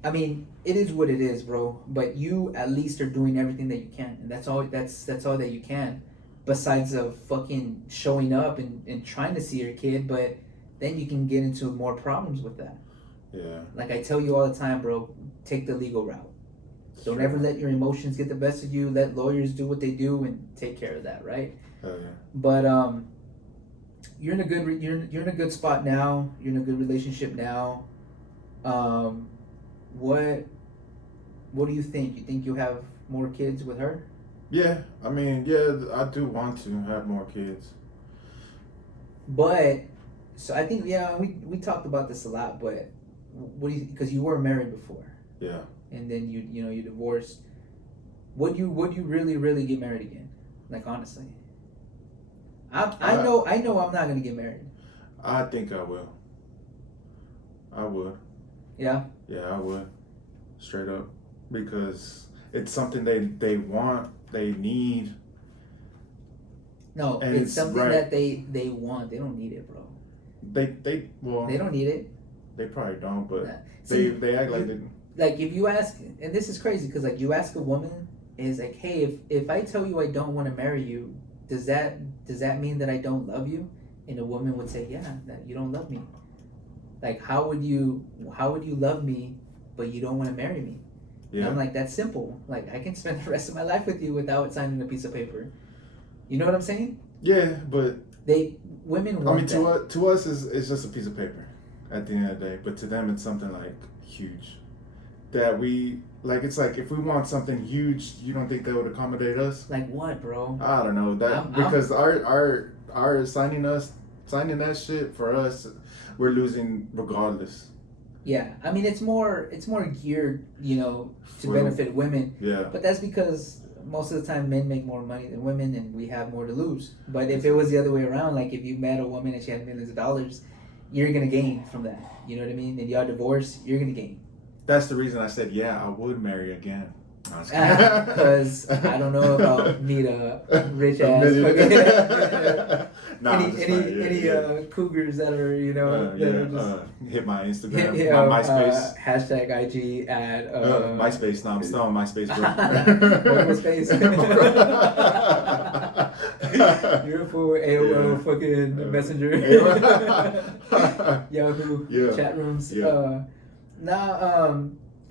I mean, it is what it is, bro. But you at least are doing everything that you can, and that's all that you can. Besides of fucking showing up and trying to see your kid, but then you can get into more problems with that. Yeah. Like I tell you all the time, bro, take the legal route. Don't ever let your emotions get the best of you. Let lawyers do what they do and take care of that, right? Oh yeah. But you're in a good spot now. You're in a good relationship now. What do you think? You think you'll have more kids with her? Yeah, I mean, yeah, I do want to have more kids. But, so I think, yeah, we talked about this a lot, but what do you, because you were married before. Yeah. And then you divorced. Would you really, really get married again? Like, honestly. I know I'm not gonna get married. I think I will. I would. Yeah. Yeah, I would. Straight up, because it's something they want, they need. No, And it's it's something right. that they want. They don't need it, bro. They well. They don't need it. They probably don't, but Nah. See, they act like they. like if you ask, and this is crazy because like you ask a woman, is like, hey, if I tell you I don't want to marry you, does that mean that I don't love you? And a woman would say, yeah, that you don't love me. Like how would you love me, but you don't want to marry me? Yeah. And I'm like, that's simple. Like I can spend the rest of my life with you without signing a piece of paper. You know what I'm saying? Yeah, but women want that. to us it's just a piece of paper at the end of the day, but to them it's something like huge that we like. It's like if we want something huge, you don't think they would accommodate us? Like what, bro? I don't know that because our signing that shit for us, we're losing regardless. Yeah, I mean it's more geared, to benefit women. Yeah. But that's because most of the time men make more money than women and we have more to lose. But if it was the other way around, like if you met a woman and she had millions of dollars, you're gonna gain from that. You know what I mean? And y'all divorced, you're gonna gain. That's the reason I said I would marry again. Because I don't know about need a rich ass. Any cougars that are hit my Instagram, my MySpace. Hashtag IG at MySpace. No, I'm still on MySpace. MySpace. You're a fool. AOL fucking Messenger. Yahoo chat rooms.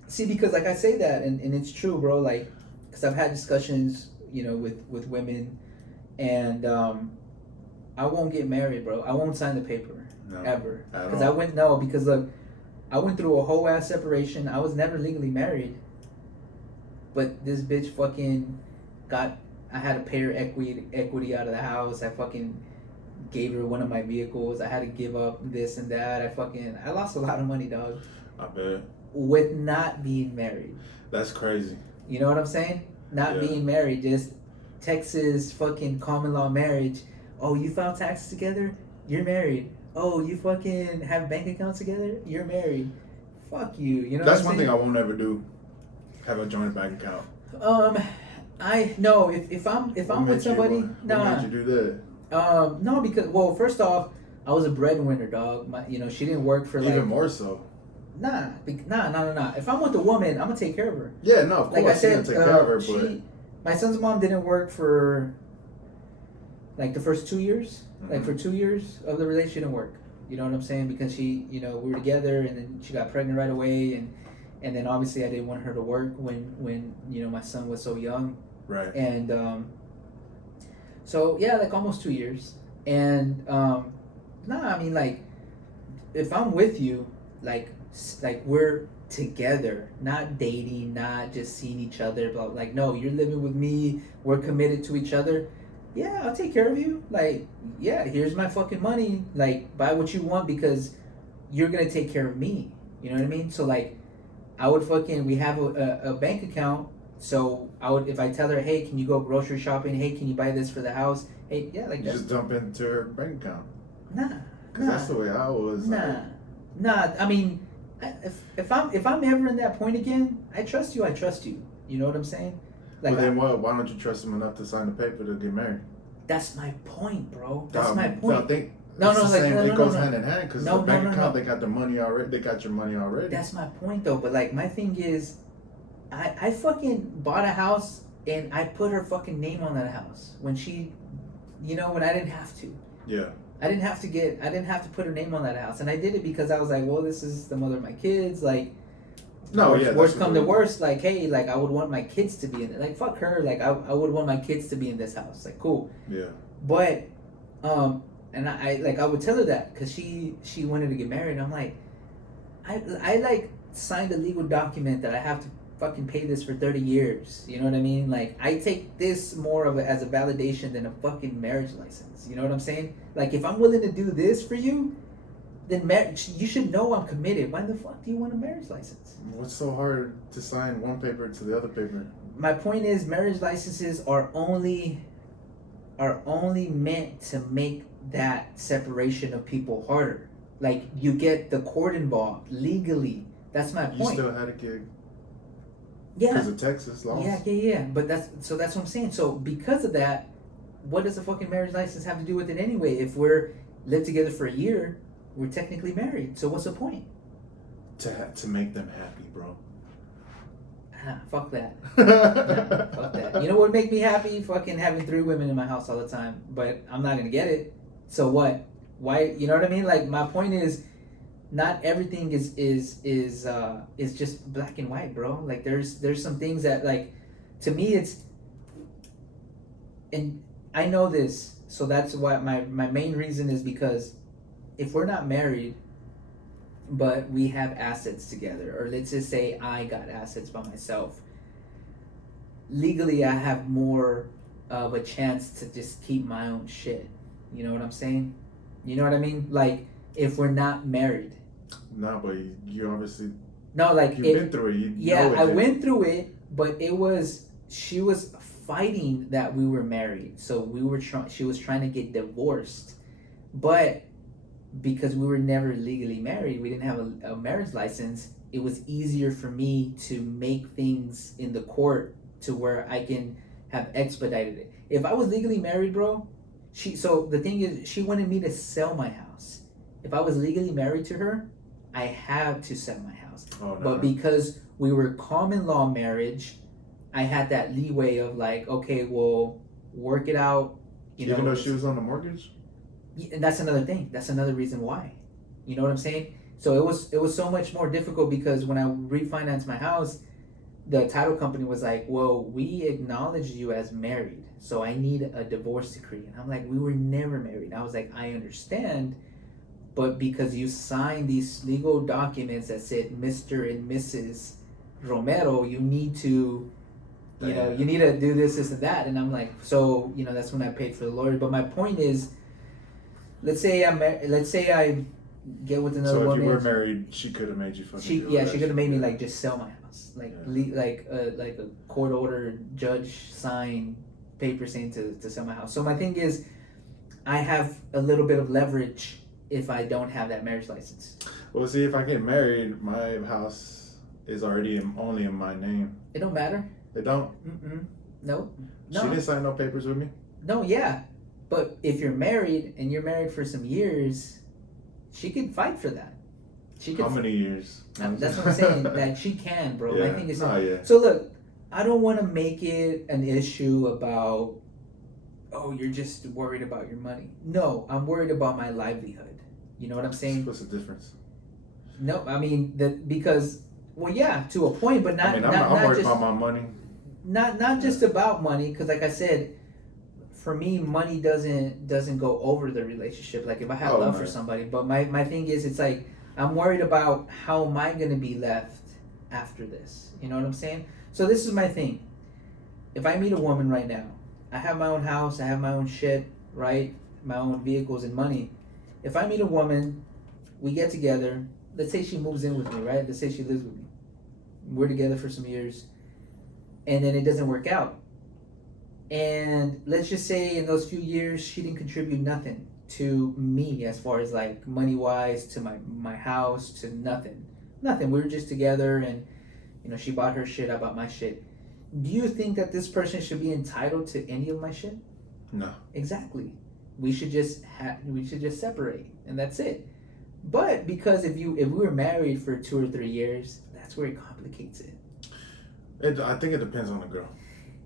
See, because like I say that, and it's true, bro. Like, because I've had discussions, with women, and I won't get married, bro. I won't sign the paper ever. Because look, I went through a whole ass separation. I was never legally married, but this bitch fucking I had to pay her equity out of the house. I fucking gave her one of my vehicles. I had to give up this and that. I lost a lot of money, dog. I bet. With not being married. That's crazy. You know what I'm saying? Not being married, just Texas fucking common law marriage. Oh, you filed taxes together? You're married. Oh, you fucking have bank accounts together? You're married. Fuck you. You know. That's one thing I won't ever do. Have a joint bank account. If I'm with somebody, what made you do that? No, because first off, I was a breadwinner, dog. She didn't work for even more so. Nah. If I'm with a woman, I'm gonna take care of her. Yeah, no, of course. Like I said, take care of her, but my son's mom didn't work for like the first 2 years. Mm-hmm. Like for 2 years of the relationship, she didn't work. You know what I'm saying? Because she, we were together, and then she got pregnant right away, and then obviously I didn't want her to work when my son was so young. Right. And so yeah, like almost 2 years. And I mean, like if I'm with you, like we're together, not dating, not just seeing each other, but like, no, you're living with me, we're committed to each other. Yeah, I'll take care of you. Like, yeah, here's my fucking money. Like, buy what you want because you're gonna take care of me. You know what I mean? So like, we have a bank account. So if I tell her, hey, can you go grocery shopping? Hey, can you buy this for the house? Hey, yeah, like you just dump into her bank account. Nah. That's the way I was. Nah. I mean, if I'm ever in that point again, I trust you. You know what I'm saying? Like, well, then what? Why don't you trust him enough to sign the paper to get married? That's my point, bro. That's my point. It goes hand in hand because the bank account, they got the money already. They got your money already. That's my point, though. But like, my thing is, I fucking bought a house and I put her fucking name on that house when when I didn't have to. Yeah. I didn't have to put her name on that house, and I did it because I was like, well, this is the mother of my kids. Like, worst come to worst, like, hey, like I would want my kids to be in it. Like, fuck her. Like, I would want my kids to be in this house. Like, cool. Yeah. But, and I would tell her that because she wanted to get married. And I'm like, I like signed a legal document that I have to fucking pay this for 30 years. You know what I mean? Like, I take this more of as a validation than a fucking marriage license. You know what I'm saying? Like, if I'm willing to do this for you, then you should know I'm committed. Why the fuck do you want a marriage license? What's so hard to sign one paper to the other paper? My point is, marriage licenses are only are only meant to make that separation of people harder. Like, you get the court involved legally. That's my point. You still had a kid. Yeah. Because of Texas laws. Yeah. But that's what I'm saying. So because of that, what does a fucking marriage license have to do with it anyway? If we're lived together for a year, we're technically married. So what's the point? To make them happy, bro. Fuck that. Fuck that. You know what would make me happy? Fucking having 3 women in my house all the time. But I'm not gonna get it. So what? Why? You know what I mean? Like, my point is, not everything is just black and white, bro. Like, there's some things that, like, to me it's, and I know this, so that's why my main reason is because if we're not married, but we have assets together, or let's just say I got assets by myself, legally I have more of a chance to just keep my own shit. You know what I'm saying? You know what I mean? Like, if we're not married. No, but you obviously. No, like, you've been through it. I went through it, but she was fighting that we were married, so she was trying to get divorced, but because we were never legally married, we didn't have a marriage license, it was easier for me to make things in the court to where I can have expedited it. If I was legally married, bro, so the thing is, she wanted me to sell my house. If I was legally married to her, I have to sell my house. Oh, no. But because we were common law marriage, I had that leeway of like, okay, well, work it out. Even though she was on the mortgage? And that's another thing. That's another reason why. You know what I'm saying? So it was so much more difficult because when I refinanced my house, the title company was like, well, we acknowledge you as married, so I need a divorce decree. And I'm like, we were never married. I was like, I understand, but because you signed these legal documents that said Mr. and Mrs. Romero, you need to, you need to do this, and that. And I'm like, so, that's when I paid for the lawyer. But my point is, let's say I get with another woman. So if you were married, she could have made you fucking. She could have made me like just sell my house, like like a court order, judge sign paper saying to sell my house. So my thing is, I have a little bit of leverage if I don't have that marriage license. Well, see, if I get married, my house is already only in my name. It don't matter. It don't. No. She didn't sign no papers with me. No, yeah. But if you're married and you're married for some years, she could fight for that. How many years? That's what I'm saying. That she can, bro. Yeah. My thing is, yeah. So look, I don't want to make it an issue about, oh, you're just worried about your money. No, I'm worried about my livelihood. You know what I'm saying? What's the difference? No, I mean because, well, yeah, to a point, but not. I'm not worried just, about my money. Not just about money, because like I said, for me, money doesn't go over the relationship. Like if I have love for somebody, but my thing is, it's like I'm worried about how am I gonna be left after this. You know what I'm saying? So this is my thing. If I meet a woman right now, I have my own house, I have my own shit, right? My own vehicles and money. If I meet a woman, we get together. Let's say she moves in with me, right? Let's say she lives with me. We're together for some years, and then it doesn't work out. And let's just say in those few years, she didn't contribute nothing to me as far as like money wise, to my house, to nothing. Nothing. We were just together, and she bought her shit, I bought my shit. Do you think that this person should be entitled to any of my shit? No. Exactly. We should just separate, and that's it. But because if we were married for 2 or 3 years, that's where it complicates it. I think it depends on the girl.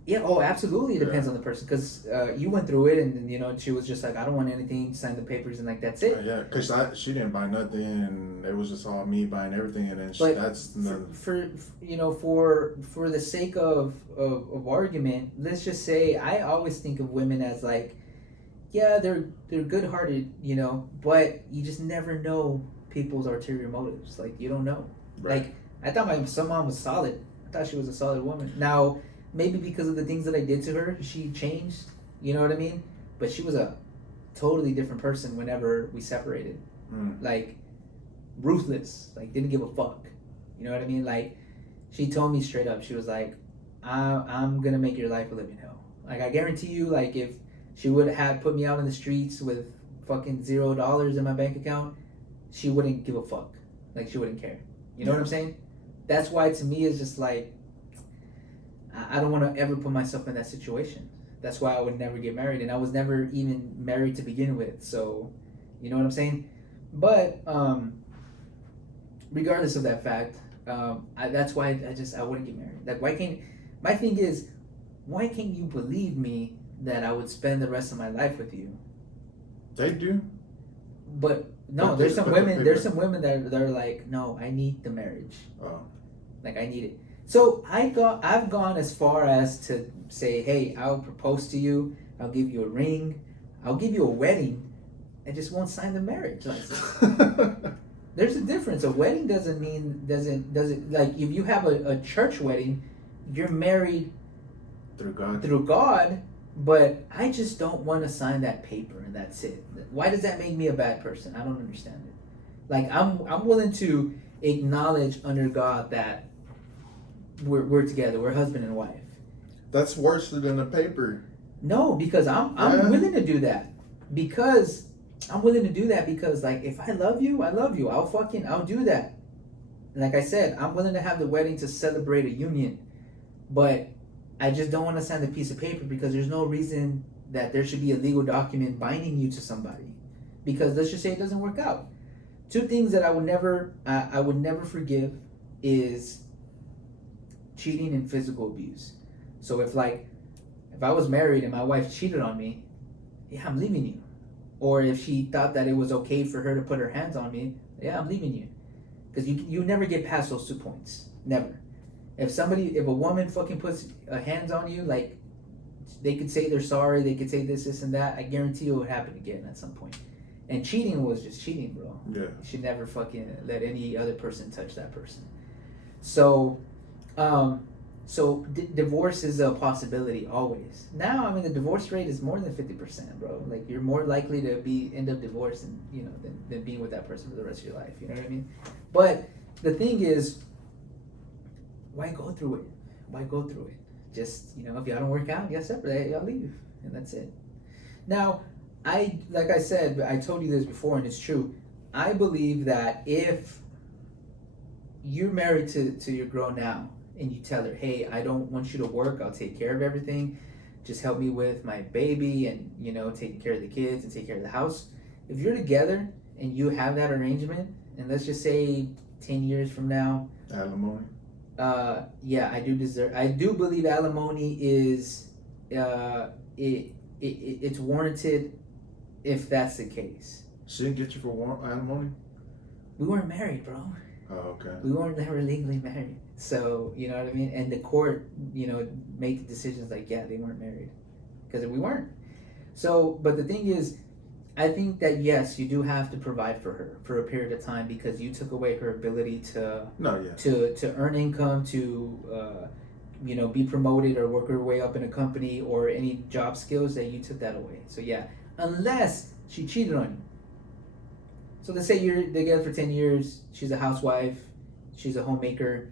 Yeah, oh, absolutely. It depends on the person, because you went through it, and she was just like, I don't want anything, sign the papers, and like that's it. Yeah, because she didn't buy nothing, and it was just all me buying everything, and then for the sake of argument, let's just say I always think of women as like, yeah, they're good-hearted, but you just never know people's ulterior motives. Like, you don't know. Right. Like, I thought my mom was solid. I thought she was a solid woman. Now, maybe because of the things that I did to her, she changed. You know what I mean? But she was a totally different person whenever we separated. Like, ruthless. Like, didn't give a fuck. You know what I mean? Like, she told me straight up. She was like, I'm going to make your life a living hell. Like, I guarantee you, like, if she would have put me out in the streets with fucking $0 in my bank account, she wouldn't give a fuck. Like, she wouldn't care. You know what I'm saying? That's why, to me, it's just like, I don't want to ever put myself in that situation. That's why I would never get married, and I was never even married to begin with. So, you know what I'm saying? But regardless of that fact, that's why I wouldn't get married. Like, my thing is, why can't you believe me that I would spend the rest of my life with you? They do. But no, there's some women that are like, no, I need the marriage. Oh. Like, I need it. So I've gone as far as to say, hey, I'll propose to you, I'll give you a ring, I'll give you a wedding, I just won't sign the marriage license. There's a difference. A wedding doesn't like, if you have a church wedding, you're married through God, but I just don't want to sign that paper and that's it. Why does that make me a bad person? I don't understand it. Like, I'm willing to acknowledge under God that we're together, we're husband and wife. That's worse than a paper. No, because I'm willing to do that. Because I'm willing to do that because, like, if I love you, I love you. I'll do that. Like I said, I'm willing to have the wedding to celebrate a union. But I just don't want to sign the piece of paper because there's no reason that there should be a legal document binding you to somebody. Because let's just say it doesn't work out. Two things that I would never forgive is cheating and physical abuse. So if I was married and my wife cheated on me, yeah, I'm leaving you. Or if she thought that it was okay for her to put her hands on me, yeah, I'm leaving you. Because you never get past those 2 points. Never. If a woman fucking puts hands on you, like, they could say they're sorry, they could say this and that, I guarantee it would happen again at some point. And cheating was just cheating, bro. Yeah. You should never fucking let any other person touch that person. So, divorce is a possibility always. Now, I mean, the divorce rate is more than 50%, bro. Like, you're more likely to end up divorced than being with that person for the rest of your life. You know what I mean? But the thing is, why go through it? Why go through it? Just, if y'all don't work out, y'all separate, y'all leave, and that's it. Now, like I said, I told you this before, and it's true. I believe that if you're married to your girl now, and you tell her, hey, I don't want you to work, I'll take care of everything, just help me with my baby and, taking care of the kids and take care of the house. If you're together and you have that arrangement, and let's just say 10 years from now, alimony. Yeah, I do believe alimony is, it's warranted if that's the case. She didn't get you for alimony? We weren't married, bro. Oh, okay. We weren't never legally married. So, you know what I mean? And the court, made the decisions like, yeah, they weren't married. Because we weren't. So, but the thing is, I think that, yes, you do have to provide for her for a period of time because you took away her ability to earn income, to, be promoted or work her way up in a company or any job skills that you took that away. So, yeah, unless she cheated on you. So let's say you're together for 10 years, she's a housewife, she's a homemaker,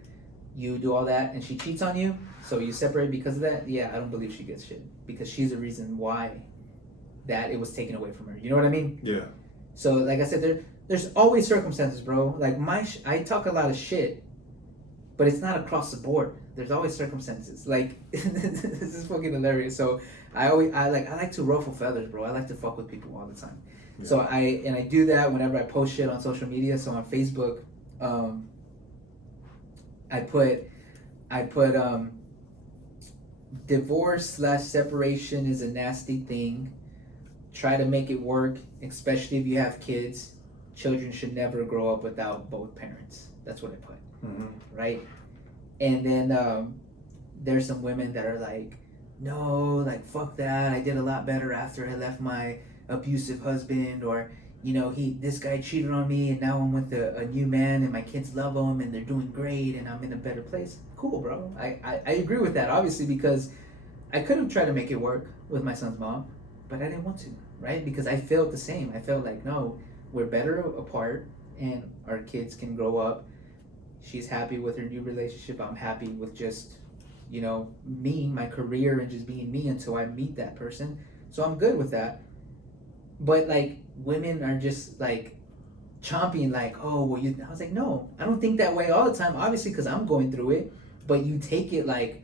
you do all that, and she cheats on you, so you separate because of that, yeah, I don't believe she gets shit. Because she's the reason why that it was taken away from her. You know what I mean? Yeah. So, like I said, there's always circumstances, bro. Like, I talk a lot of shit, but it's not across the board. There's always circumstances. Like, this is fucking hilarious. So, I like to ruffle feathers, bro. I like to fuck with people all the time. Yeah. So I do that whenever I post shit on social media. So on Facebook, I put divorce/separation is a nasty thing. Try to make it work, especially if you have kids. Children should never grow up without both parents. That's what I put. Mm-hmm. Right? And then there's some women that are like, no, like, fuck that. I did a lot better after I left my abusive husband, or this guy cheated on me and now I'm with a new man and my kids love him and they're doing great and I'm in a better place. Cool, bro. I agree with that, obviously, because I could have tried to make it work with my son's mom, but I didn't want to, right? Because I felt the same. I felt like, no, we're better apart and our kids can grow up. She's happy with her new relationship. I'm happy with just me, my career, and just being me until I meet that person. So I'm good with that. But like women are just like chomping like, oh well, you. I was like, no, I don't think that way all the time. Obviously, because I'm going through it. But you take it like,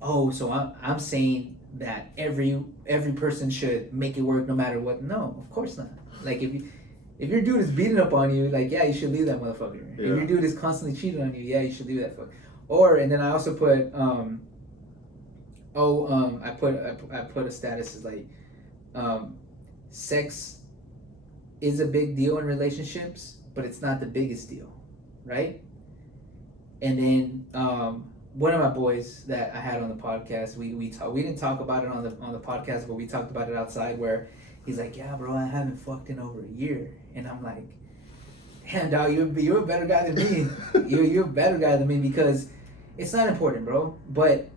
oh, so I'm saying that every person should make it work no matter what. No, of course not. Like if your dude is beating up on you, like yeah, you should leave that motherfucker. Yeah. If your dude is constantly cheating on you, yeah, you should leave that fuck. Or and then I also put I put a status as like sex is a big deal in relationships, but it's not the biggest deal, right? And then one of my boys that I had on the podcast, we didn't talk about it on the podcast, but we talked about it outside where he's like, yeah, bro, I haven't fucked in over a year, and I'm like, damn, dog, you're a better guy than me. you're a better guy than me because it's not important, bro, but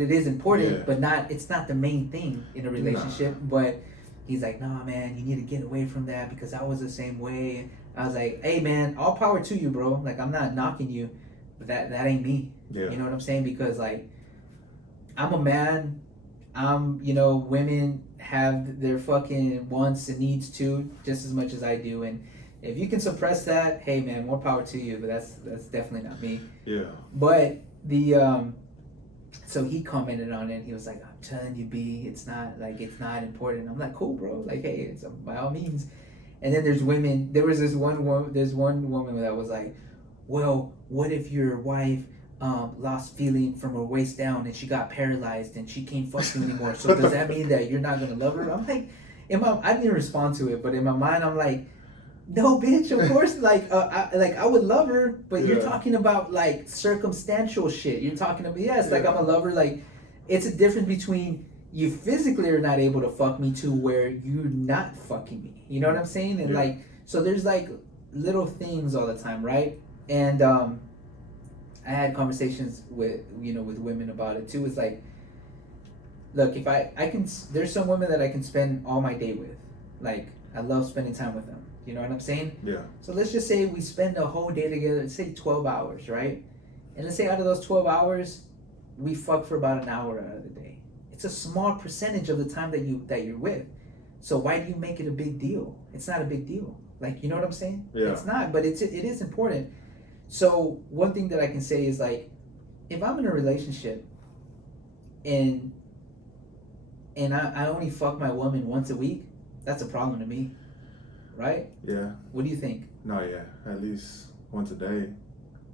it is important, Yeah. but it's not the main thing in a relationship. Nah. But he's like, nah, man, you need to get away from that because I was the same way. I was like, hey, man, all power to you, bro. Like, I'm not knocking you, but that ain't me. Yeah. You know what I'm saying? Because like, I'm a man. Women have their fucking wants and needs too, just as much as I do. And if you can suppress that, hey, man, more power to you. But that's definitely not me. Yeah. But so he commented on it. He was like, I'm telling you, B, it's not important. I'm like, cool, bro. Like, hey, it's by all means. And then there's women. There's one woman that was like, well, what if your wife lost feeling from her waist down and she got paralyzed and she can't fuck you anymore? So does that mean that you're not gonna love her? I'm like, I didn't respond to it, but in my mind, I'm like, no, bitch, of course, I would love her, but yeah. You're talking about, like, circumstantial shit. You're talking about, yes, like, I'm a lover, like, it's a difference between you physically are not able to fuck me to where you're not fucking me. You know what I'm saying? And, like, so there's, like, little things all the time, right? And, I had conversations with women about it, too. It's like, look, if I can, there's some women that I can spend all my day with. Like, I love spending time with them. You know what I'm saying? Yeah. So let's just say we spend a whole day together, let's say 12 hours, right? And let's say out of those 12 hours, we fuck for about an hour out of the day. It's a small percentage of the time that you're with. So why do you make it a big deal? It's not a big deal. Like, you know what I'm saying? Yeah. It's not, but it is important. So one thing that I can say is like, if I'm in a relationship and I only fuck my woman once a week, that's a problem to me. Right? Yeah. What do you think? No, yeah, at least once a day.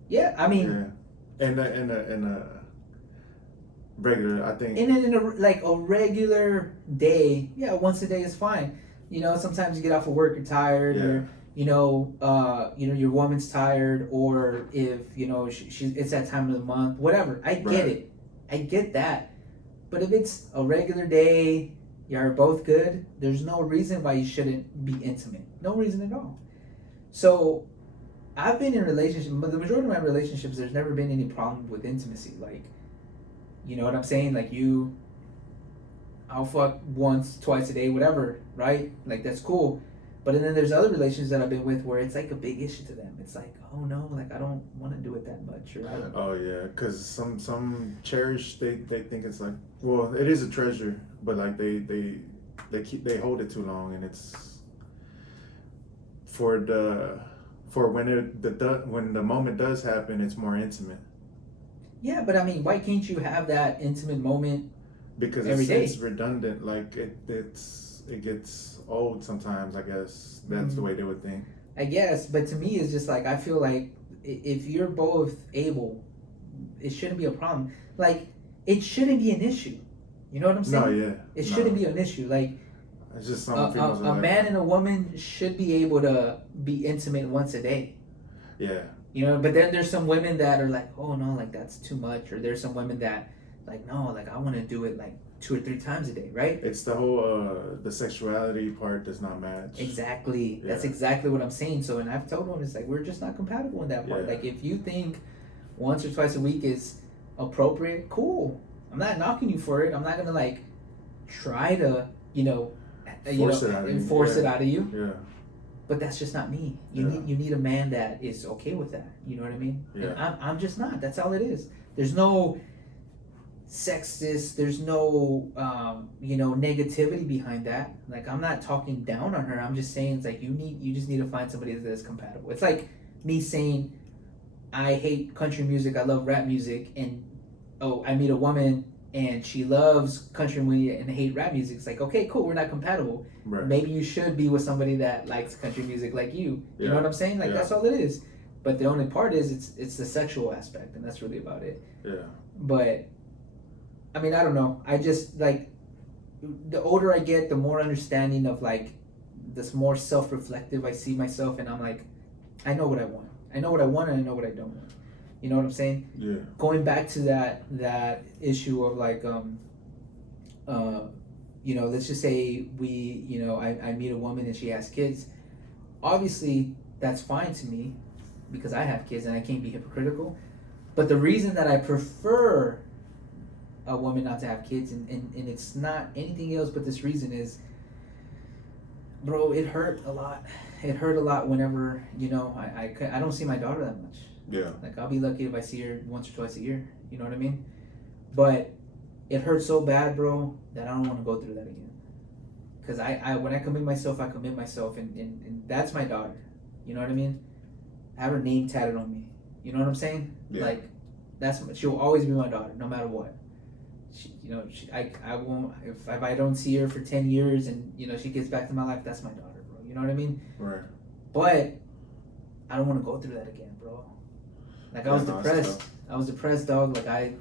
Yeah, I mean. Yeah. In a regular, I think. In a regular day, yeah, once a day is fine. You know, sometimes you get off of work, you're tired, or your woman's tired, or if it's that time of the month, whatever. I get it. I get that. But if it's a regular day, you're both good, there's no reason why you shouldn't be intimate. No reason at all. So I've been in relationships, but the majority of my relationships, there's never been any problem with intimacy. Like, you know what I'm saying? Like I'll fuck once, twice a day, whatever, right? Like, that's cool. But then there's other relationships that I've been with where it's like a big issue to them. It's like, oh no, like I don't want to do it that much. Or I don't. Oh yeah, because some cherish, they think it's like, well, it is a treasure, but like they hold it too long, and it's when the moment does happen, it's more intimate. Yeah, but I mean, why can't you have that intimate moment? Because it's redundant. Like it gets old sometimes. I guess that's the way they would think. I guess, but to me, it's just like, I feel like if you're both able, it shouldn't be a problem. Like, it shouldn't be an issue. You know what I'm saying? No, yeah. It shouldn't be an issue. Like, it's just a man and a woman should be able to be intimate once a day. Yeah. You know, but then there's some women that are like, oh no, like that's too much. Or there's some women that like, no, like I want to do it like 2 or 3 times a day, right? It's the whole the sexuality part does not match. Exactly. Yeah. That's exactly what I'm saying. So, and I've told them, it's like, we're just not compatible in that part. Yeah. Like, if you think once or twice a week is appropriate, cool. I'm not knocking you for it. I'm not gonna like try to force it out of you. Yeah. But that's just not me. You need a man that is okay with that. You know what I mean? Yeah. And I'm just not. That's all it is. There's no sexist. There's no negativity behind that. Like, I'm not talking down on her. I'm just saying it's like you just need to find somebody that's compatible. It's like me saying I hate country music, I love rap music, and I meet a woman and she loves country music and hate rap music. It's like, okay, cool, we're not compatible. Right. Maybe you should be with somebody that likes country music like you. You know what I'm saying? Like, Yeah. that's all it is. But the only part is it's the sexual aspect, and that's really about it. Yeah. But I mean, I don't know. I just like the older I get, the more understanding of like this more self-reflective I see myself, and I'm like, I know what I want. I know what I want, and I know what I don't want. You know what I'm saying? Yeah. Going back to that issue of like let's just say I meet a woman and she has kids. Obviously, that's fine to me because I have kids and I can't be hypocritical. But the reason that I prefer a woman not to have kids, and it's not anything else but this reason is, bro, it hurt a lot. It hurt a lot whenever, I don't see my daughter that much. Yeah. Like, I'll be lucky if I see her once or twice a year. You know what I mean? But it hurts so bad, bro, that I don't want to go through that again. Because when I commit myself, I commit myself, and that's my daughter. You know what I mean? I have her name tatted on me. You know what I'm saying? Yeah. Like, she'll always be my daughter, no matter what. I won't, if I don't see her for 10 years and, she gets back to my life, that's my daughter, bro. You know what I mean? Right. But I don't want to go through that again, bro. Like, I was depressed. I was depressed, dog. Like, I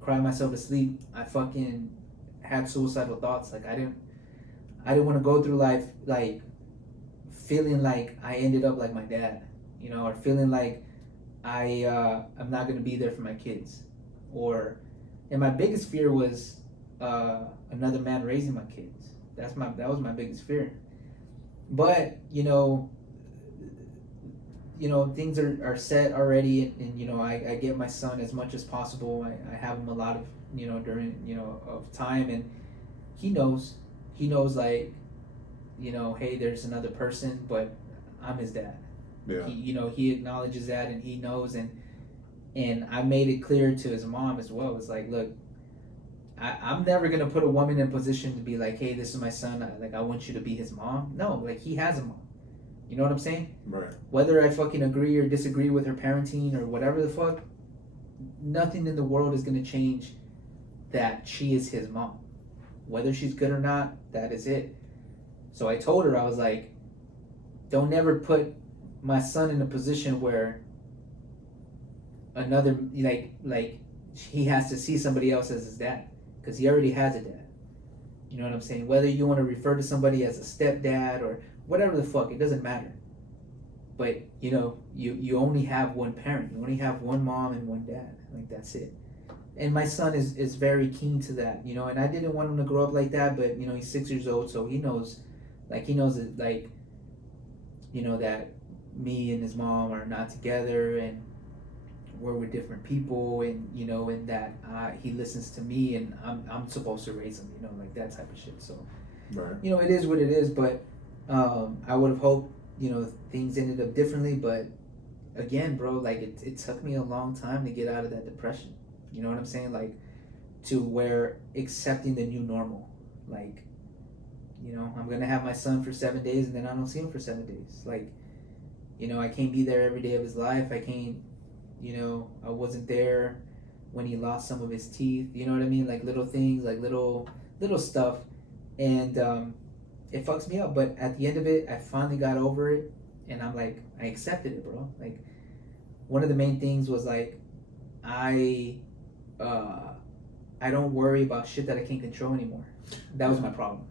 cried myself to sleep. I fucking had suicidal thoughts. Like, I didn't want to go through life, like, feeling like I ended up like my dad, or feeling like I'm not going to be there for my kids. And my biggest fear was another man raising my kids. That was my biggest fear. But, things are set already, and I get my son as much as possible. I have him a lot of, during, of time, and he knows, like, hey, there's another person, but I'm his dad. Yeah. He acknowledges that, and he knows, and I made it clear to his mom as well. It's like, look, I'm never going to put a woman in a position to be like, hey, this is my son. I want you to be his mom. No, like, he has a mom. You know what I'm saying? Right. Whether I fucking agree or disagree with her parenting or whatever the fuck, nothing in the world is going to change that she is his mom. Whether she's good or not, that is it. So I told her, I was like, don't ever put my son in a position where another, like he has to see somebody else as his dad, because he already has a dad. You know what I'm saying? Whether you want to refer to somebody as a stepdad or whatever the fuck, it doesn't matter. But you only have one parent. You only have one mom and one dad. Like, that's it. And my son is very keen to that, and I didn't want him to grow up like that, but he's 6 years old, so he knows that, like, that me and his mom are not together, and we're with different people, and and that he listens to me, and I'm supposed to raise him, like that type of shit. So, right. It is what it is. But I would have hoped things ended up differently. But again, bro, like it took me a long time to get out of that depression. You know what I'm saying? Like, to where accepting the new normal, like, I'm gonna have my son for 7 days, and then I don't see him for 7 days. Like, I can't be there every day of his life. I can't. I wasn't there when he lost some of his teeth. You know what I mean? Like, little things, like little stuff, and it fucks me up. But at the end of it, I finally got over it, and I'm like, I accepted it, bro. Like, one of the main things was like, I don't worry about shit that I can't control anymore. That was my problem.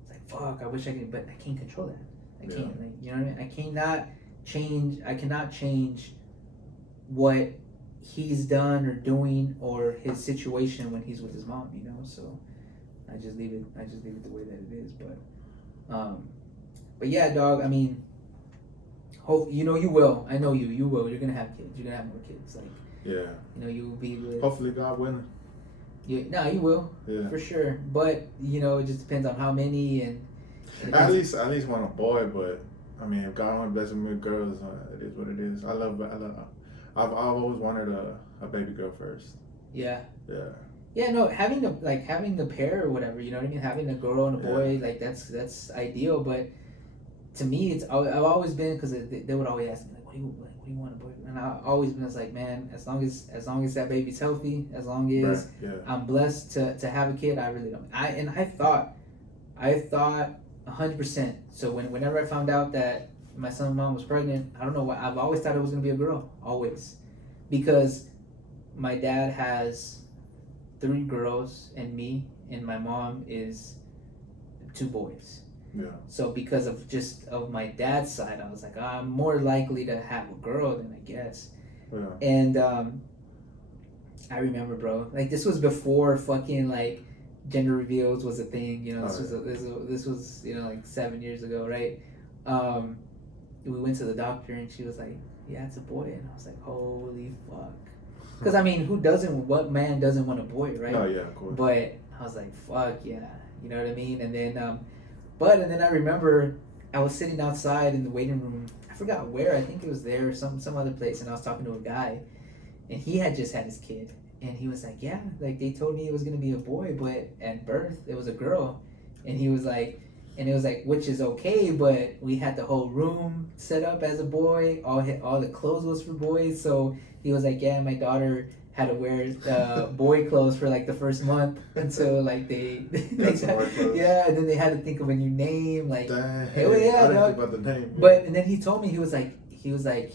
It's like, fuck, I wish I could, but I can't control that. I can't. Like, you know what I mean? I cannot change what he's done or doing or his situation when he's with his mom, so I just leave it the way that it is. But yeah, dog, I mean, hope you will. I know you will. You're gonna have kids. You're gonna have more kids. Like, yeah, you will be with, hopefully, God willing. Yeah, no, you will. Yeah, for sure. But it just depends on how many, and at least want a boy. But I mean, if God wants to bless me with girls, it is what it is. I've always wanted a baby girl first. Yeah. Yeah. Yeah, no, having the pair or whatever, you know what I mean? Having a girl and a boy, like that's ideal. But to me, I've always been because they would always ask me like, what do you want a boy? And I always been like, man, as long as that baby's healthy, as long Right. as Yeah. I'm blessed to have a kid, I really don't. I thought 100%. So whenever I found out that my son's mom was pregnant, I don't know why I've always thought it was gonna be a girl, always, because my dad has three girls and me, and my mom is two boys. Yeah. So because of just of my dad's side, I was like, I'm more likely to have a girl than I guess. Yeah. And I remember, bro, like this was before fucking like gender reveals was a thing. You know, this was like 7 years ago, right? We went to the doctor and she was like, yeah, it's a boy, and I was like, holy fuck. Because I mean, what man doesn't want a boy, right? Oh yeah, of course. But I was like, fuck yeah, you know what I mean? And then and then I remember I was sitting outside in the waiting room. I forgot where. I think it was there or some other place. And I was talking to a guy, and he had just had his kid, and he was like, yeah, like they told me it was gonna be a boy, but at birth it was a girl, and he was like. And it was like, which is okay, but we had the whole room set up as a boy. All the clothes was for boys. So he was like, yeah, my daughter had to wear boy clothes for like the first month until like yeah, and then they had to think of a new name. Like, Dang, yeah, I didn't think about the name. Yeah. But and then he told me he he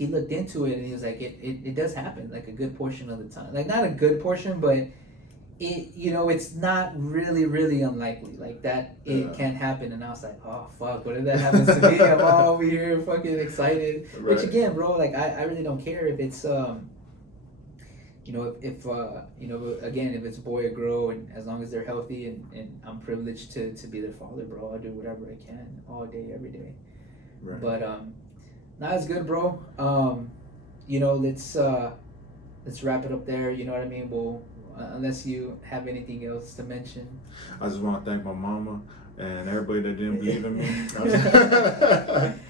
looked into it and he was like, it does happen like a good portion of the time. Like not a good portion, but it's not really unlikely like that it can happen. And I was like, oh fuck, what if that happens to me? I'm all over here fucking excited. Right. Which again, bro, like I really don't care if it's again, if it's a boy or girl, and as long as they're healthy and I'm privileged to be their father, bro, I'll do whatever I can all day every day. Right. But nah, it's good, bro. Let's wrap it up there, you know what I mean? We'll unless you have anything else to mention. I just want to thank my mama and everybody that didn't believe in me.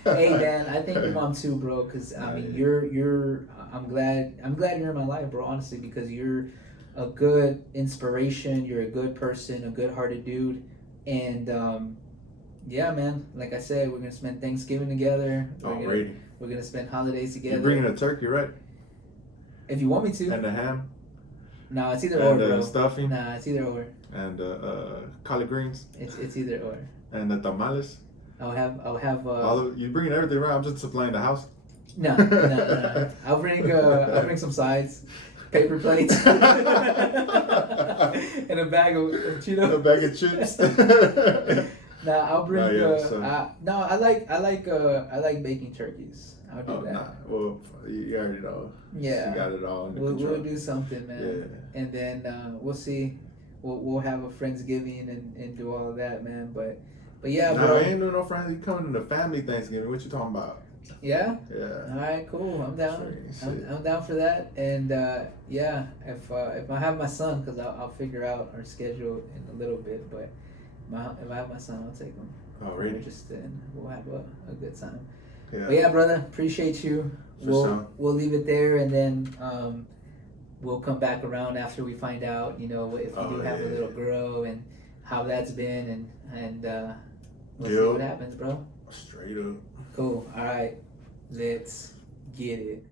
Hey man, I thank your mom too, bro. Because I mean, you're. I'm glad you're in my life, bro. Honestly, because you're a good inspiration. You're a good person, a good-hearted dude, and yeah, man. Like I said, we're gonna spend Thanksgiving together. We're gonna spend holidays together. You're bringing a turkey, right? If you want me to. And the ham. No, it's either or, bro. Stuffing. Nah, it's either or. And collard greens. It's either or. And the tamales. I'll have. You bringing everything around? I'm just supplying the house. No. I'll bring some sides, paper plates, and a bag of Cheetos. A bag of chips. I'll bring. I like baking turkeys. I'll do that. Nah. Well, you already know. Yeah. You got it all under control. control. We'll do something, man. Yeah. And then we'll see. We'll have a Friendsgiving and do all of that, man. But yeah, bro. No, I ain't doing no friends. You coming to the family Thanksgiving? What you talking about? Yeah. Yeah. All right, cool. I'm down. I'm down for that. And yeah, if I have my son, because I'll figure out our schedule in a little bit. But if I have my son, I'll take him. Oh, really? Just then we'll have a good time. Yeah. But yeah, brother, appreciate you. We'll leave it there, and then we'll come back around after we find out, if you do have a little girl and how that's been, and we'll see what happens, bro. Straight up. Cool. All right, let's get it.